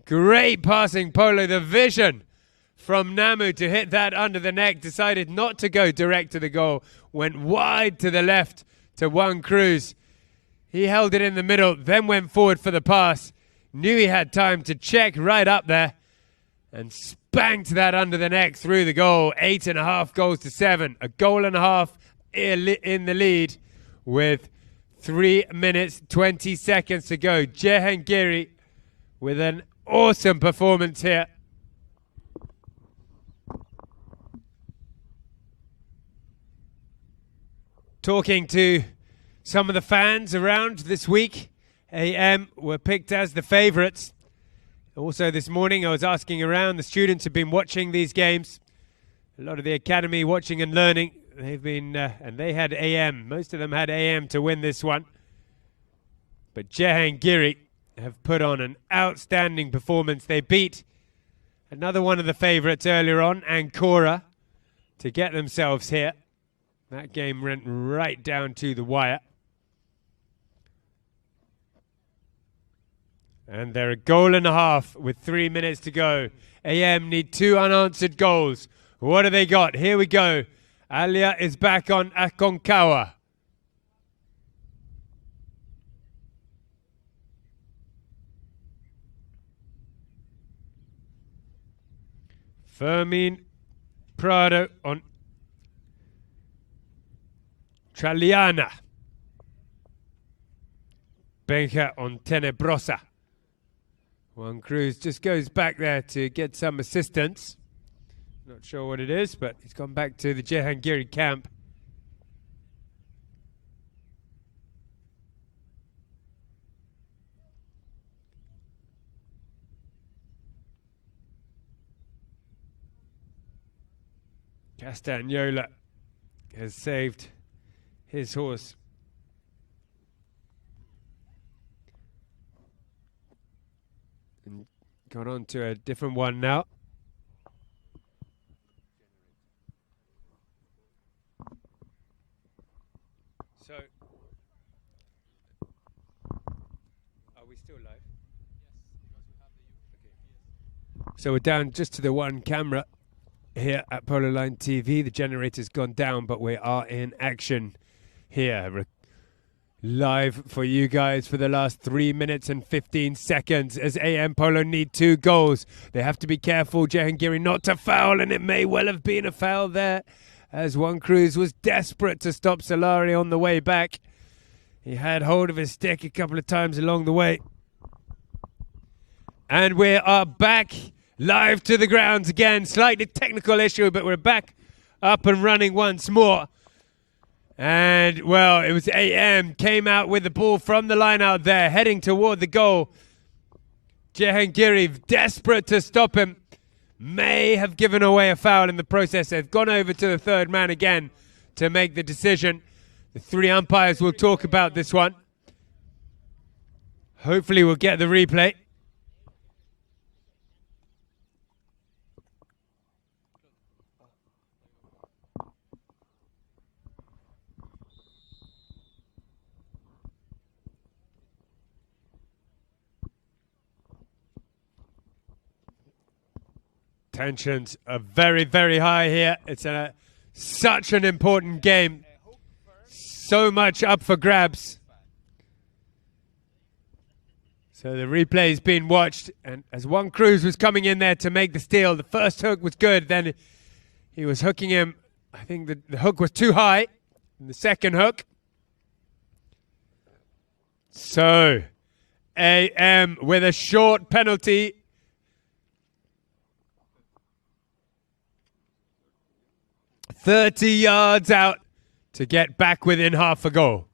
Great passing polo. The vision from Namu to hit that under the neck. Decided not to go direct to the goal. Went wide to the left to One Cruz. He held it in the middle, then went forward for the pass. Knew he had time to check right up there and spanked that under the neck through the goal. 8.5 goals to 7. A goal and a half in the lead with 3 minutes, 20 seconds to go. Jehangiri with an awesome performance here. Talking to some of the fans around this week, AM were picked as the favourites. Also this morning I was asking around, the students have been watching these games. A lot of the academy watching and learning. They've been, and they had AM. Most of them had AM to win this one. But Jehangiri have put on an outstanding performance. They beat another one of the favourites earlier on, Ancora, to get themselves here. That game went right down to the wire. And they're a goal and a half with 3 minutes to go. AM need 2 unanswered goals. What do they got? Here we go. Alia is back on Akonkawa. Fermin Prado on Traliana. Benja on Tenebrosa. One Cruz just goes back there to get some assistance. Not sure what it is, but he's gone back to the Jehangiri camp. Castagnola has saved his horse. And gone on to a different one now. So So we're down just to the one camera here at Polo Line TV. The generator's gone down, but we are in action here. Live for you guys for the last 3 minutes and 15 seconds as AM Polo need 2 goals. They have to be careful, Jehangiri, not to foul, and it may well have been a foul there as Juan Cruz was desperate to stop Solari on the way back. He had hold of his stick a couple of times along the way. And we are back live to the grounds again. Slightly technical issue, but we're back up and running once more. And, well, it was AM came out with the ball from the line out there, heading toward the goal. Jehangiri, desperate to stop him, may have given away a foul in the process. They've gone over to the third man again to make the decision. The 3 umpires will talk about this one. Hopefully we'll get the replay. Tensions are very, very high here. It's such an important game. So much up for grabs. So the replay is being watched. And as Juan Cruz was coming in there to make the steal, the first hook was good. Then he was hooking him. I think the hook was too high in the second hook. So AM with a short penalty. "30 yards out to get back within half a goal."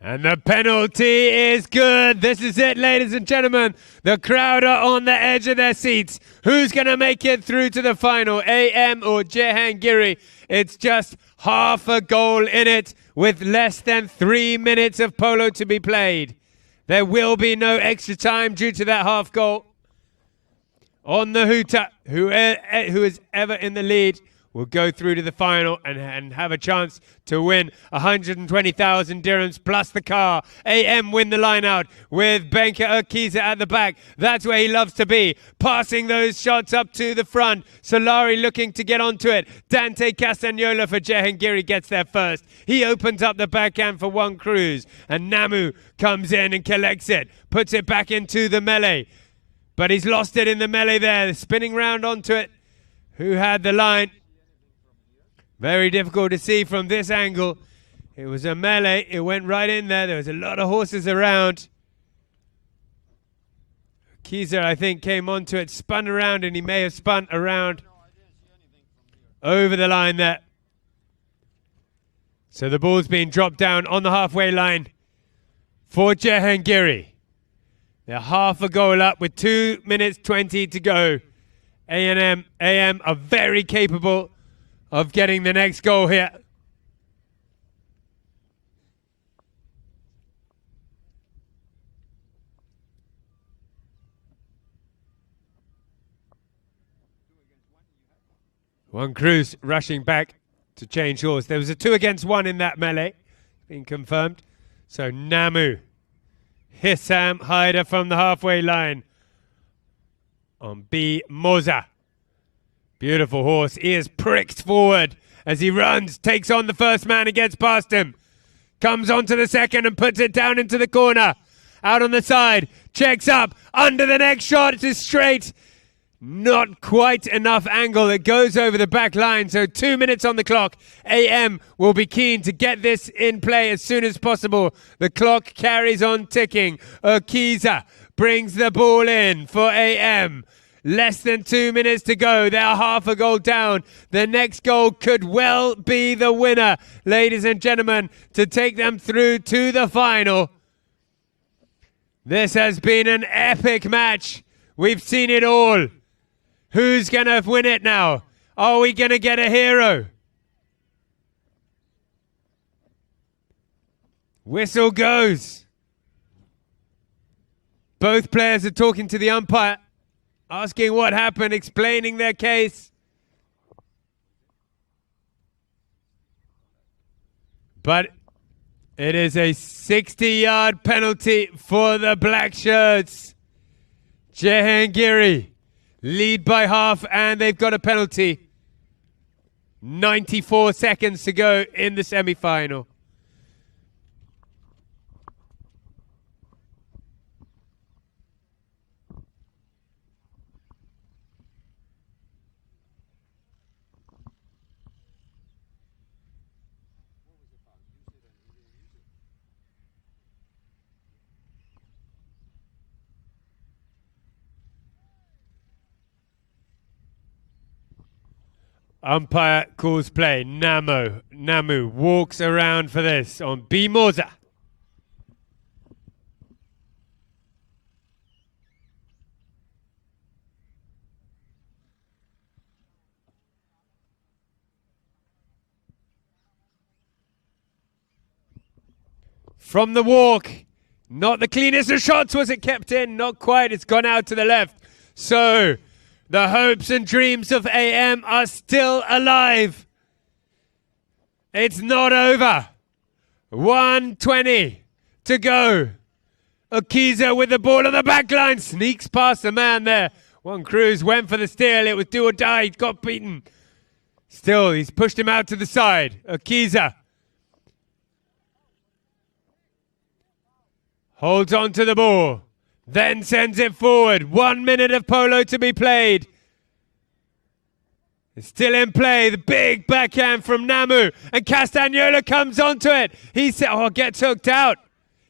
And the penalty is good. This is it, ladies and gentlemen. The crowd are on the edge of their seats. Who's going to make it through to the final, AM or Jehangiri? It's just half a goal in it with less than 3 minutes of polo to be played. There will be no extra time due to that half goal. On the hooter, who is ever in the lead will go through to the final and have a chance to win 120,000 dirhams plus the car. AM win the line out with Benka Akiza at the back. That's where he loves to be. Passing those shots up to the front. Solari looking to get onto it. Dante Castagnola for Jehangiri gets there first. He opens up the backhand for Juan Cruz. And Namu comes in and collects it. Puts it back into the melee. But he's lost it in the melee there. Spinning round onto it. Who had the line? Very difficult to see from this angle. It was a melee. It went right in there. There was a lot of horses around. Kiza, I think, came onto it, spun around, and he may have spun around over the line there. So the ball's being dropped down on the halfway line for Jehangiri. They're half a goal up with 2 minutes 20 to go. AM are very capable of getting the next goal here. Juan Cruz rushing back to change horse. There was a 2 against 1 in that melee, being confirmed. So Namu, Hissam Haider from the halfway line on B. Moza. Beautiful horse. Ears pricked forward as he runs, takes on the first man and gets past him. Comes onto the second and puts it down into the corner. Out on the side, checks up, under the next shot, it is straight. Not quite enough angle. It goes over the back line, so 2 minutes on the clock. AM will be keen to get this in play as soon as possible. The clock carries on ticking. Okiza brings the ball in for AM. Less than 2 minutes to go. They're half a goal down. The next goal could well be the winner, ladies and gentlemen, to take them through to the final. This has been an epic match. We've seen it all. Who's going to win it now? Are we going to get a hero? Whistle goes. Both players are talking to the umpire, asking what happened, explaining their case. But It is a 60-yard penalty for the black shirts. Jehangiri lead by half, and they've got a penalty. 94 seconds to go in the semi-final. Umpire calls play. Namu walks around for this on B. Moza. From the walk, not the cleanest of shots. Was it kept in? Not quite. It's gone out to the left. So the hopes and dreams of AM are still alive. It's not over. 1:20 to go. Akiza with the ball on the back line. Sneaks past the man there. One Cruz went for the steal. It was do or die. He got beaten. Still, he's pushed him out to the side. Akiza holds on to the ball. Then sends it forward. 1 minute of polo to be played. It's still in play. The big backhand from Namu. And Castagnola comes onto it. He said, gets hooked out.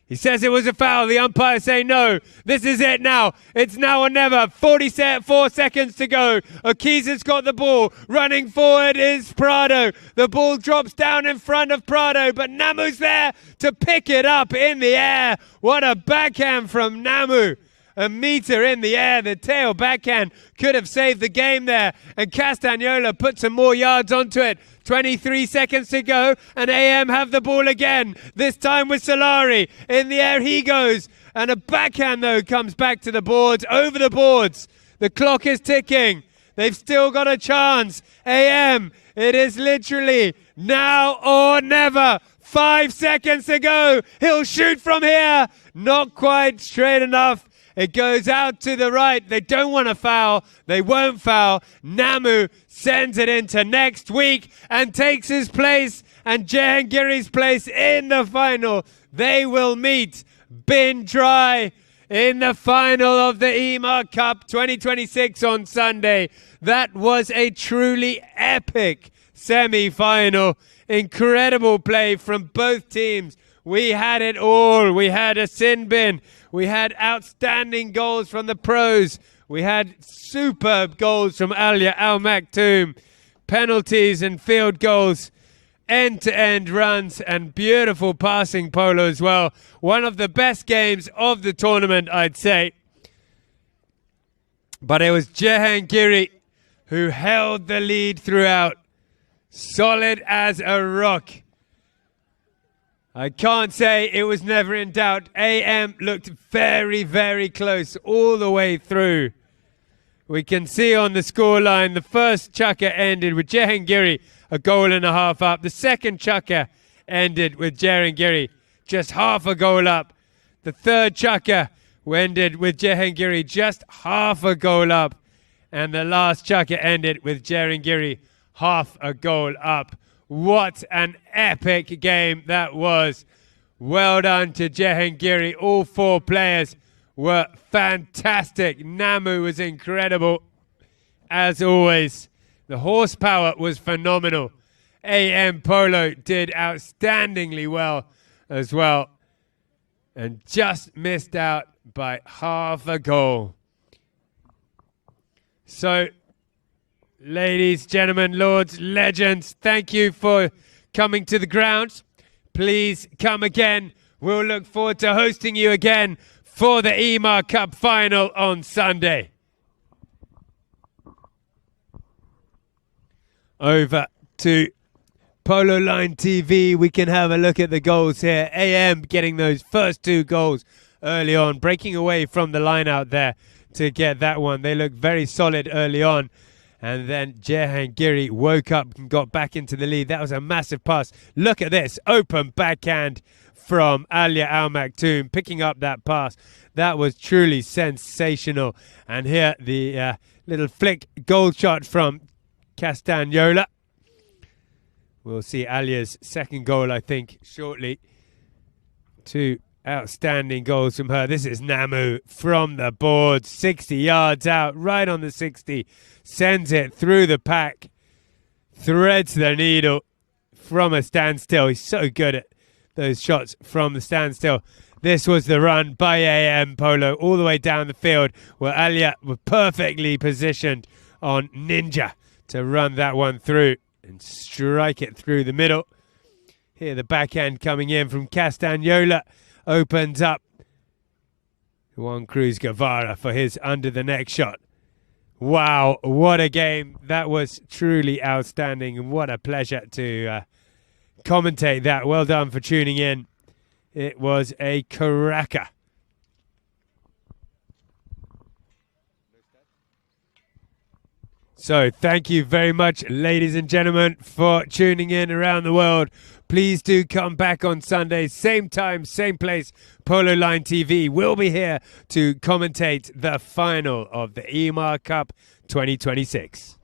He says it was a foul. The umpire say no. This is it now. It's now or never. 44 seconds to go. Akiza's got the ball. Running forward is Prado. The ball drops down in front of Prado, but Namu's there to pick it up in the air. What a backhand from Namu. A meter in the air. The tail backhand could have saved the game there. And Castagnola put some more yards onto it. 23 seconds to go, and AM have the ball again. This time with Solari. In the air he goes. And a backhand, though, comes back to the boards. Over the boards. The clock is ticking. They've still got a chance. AM, it is literally now or never. 5 seconds to go. He'll shoot from here. Not quite straight enough. It goes out to the right. They don't want to foul. They won't foul. Namu sends it into next week and takes his place and Jehangiri's place in the final. They will meet Bin Dry in the final of the EMAAR Cup 2026 on Sunday. That was a truly epic semi-final. Incredible play from both teams. We had it all. We had a sin bin. We had outstanding goals from the pros. We had superb goals from Alia Al Maktoum. Penalties and field goals. End-to-end runs and beautiful passing polo as well. One of the best games of the tournament, I'd say. But it was Jehangiri who held the lead throughout. Solid as a rock. I can't say it was never in doubt. AM looked very, very close all the way through. We can see on the scoreline, the first chukker ended with Jehangiri a goal and a half up. The second chukker ended with Jehangiri just half a goal up. The third chukker ended with Jehangiri just half a goal up. And the last chukker ended with Jehangiri half a goal up. What an epic game that was. Well done to Jehangiri. All four players were fantastic. Namu was incredible, as always. The horsepower was phenomenal. AM Polo did outstandingly well as well. And just missed out by half a goal. So, ladies, gentlemen, lords, legends, thank you for coming to the ground. Please come again. We'll look forward to hosting you again for the EMAAR Cup final on Sunday. Over to Polo Line TV. We can have a look at the goals here. AM getting those first two goals early on, breaking away from the line out there to get that one. They look very solid early on. And then Jehangiri woke up and got back into the lead. That was a massive pass. Look at this. Open backhand from Alia Al Maktoum, picking up that pass. That was truly sensational. And here the little flick goal shot from Castagnola. We'll see Alia's second goal, I think, shortly. 2 outstanding goals from her. This is Namu from the board, 60 yards out, right on the 60. Sends it through the pack, threads the needle from a standstill. He's so good at those shots from the standstill. This was the run by EMAAR Polo all the way down the field, where Alia was perfectly positioned on Ninja to run that one through and strike it through the middle. Here the backhand coming in from Castagnola opens up Juan Cruz Guevara for his under the neck shot. Wow, what a game. That was truly outstanding, and what a pleasure to commentate that. Well done for tuning in. It was a cracker. So thank you very much, ladies and gentlemen, for tuning in around the world. Please do come back on Sunday, same time, same place. Polo Line TV will be here to commentate the final of the EMAAR Cup 2026.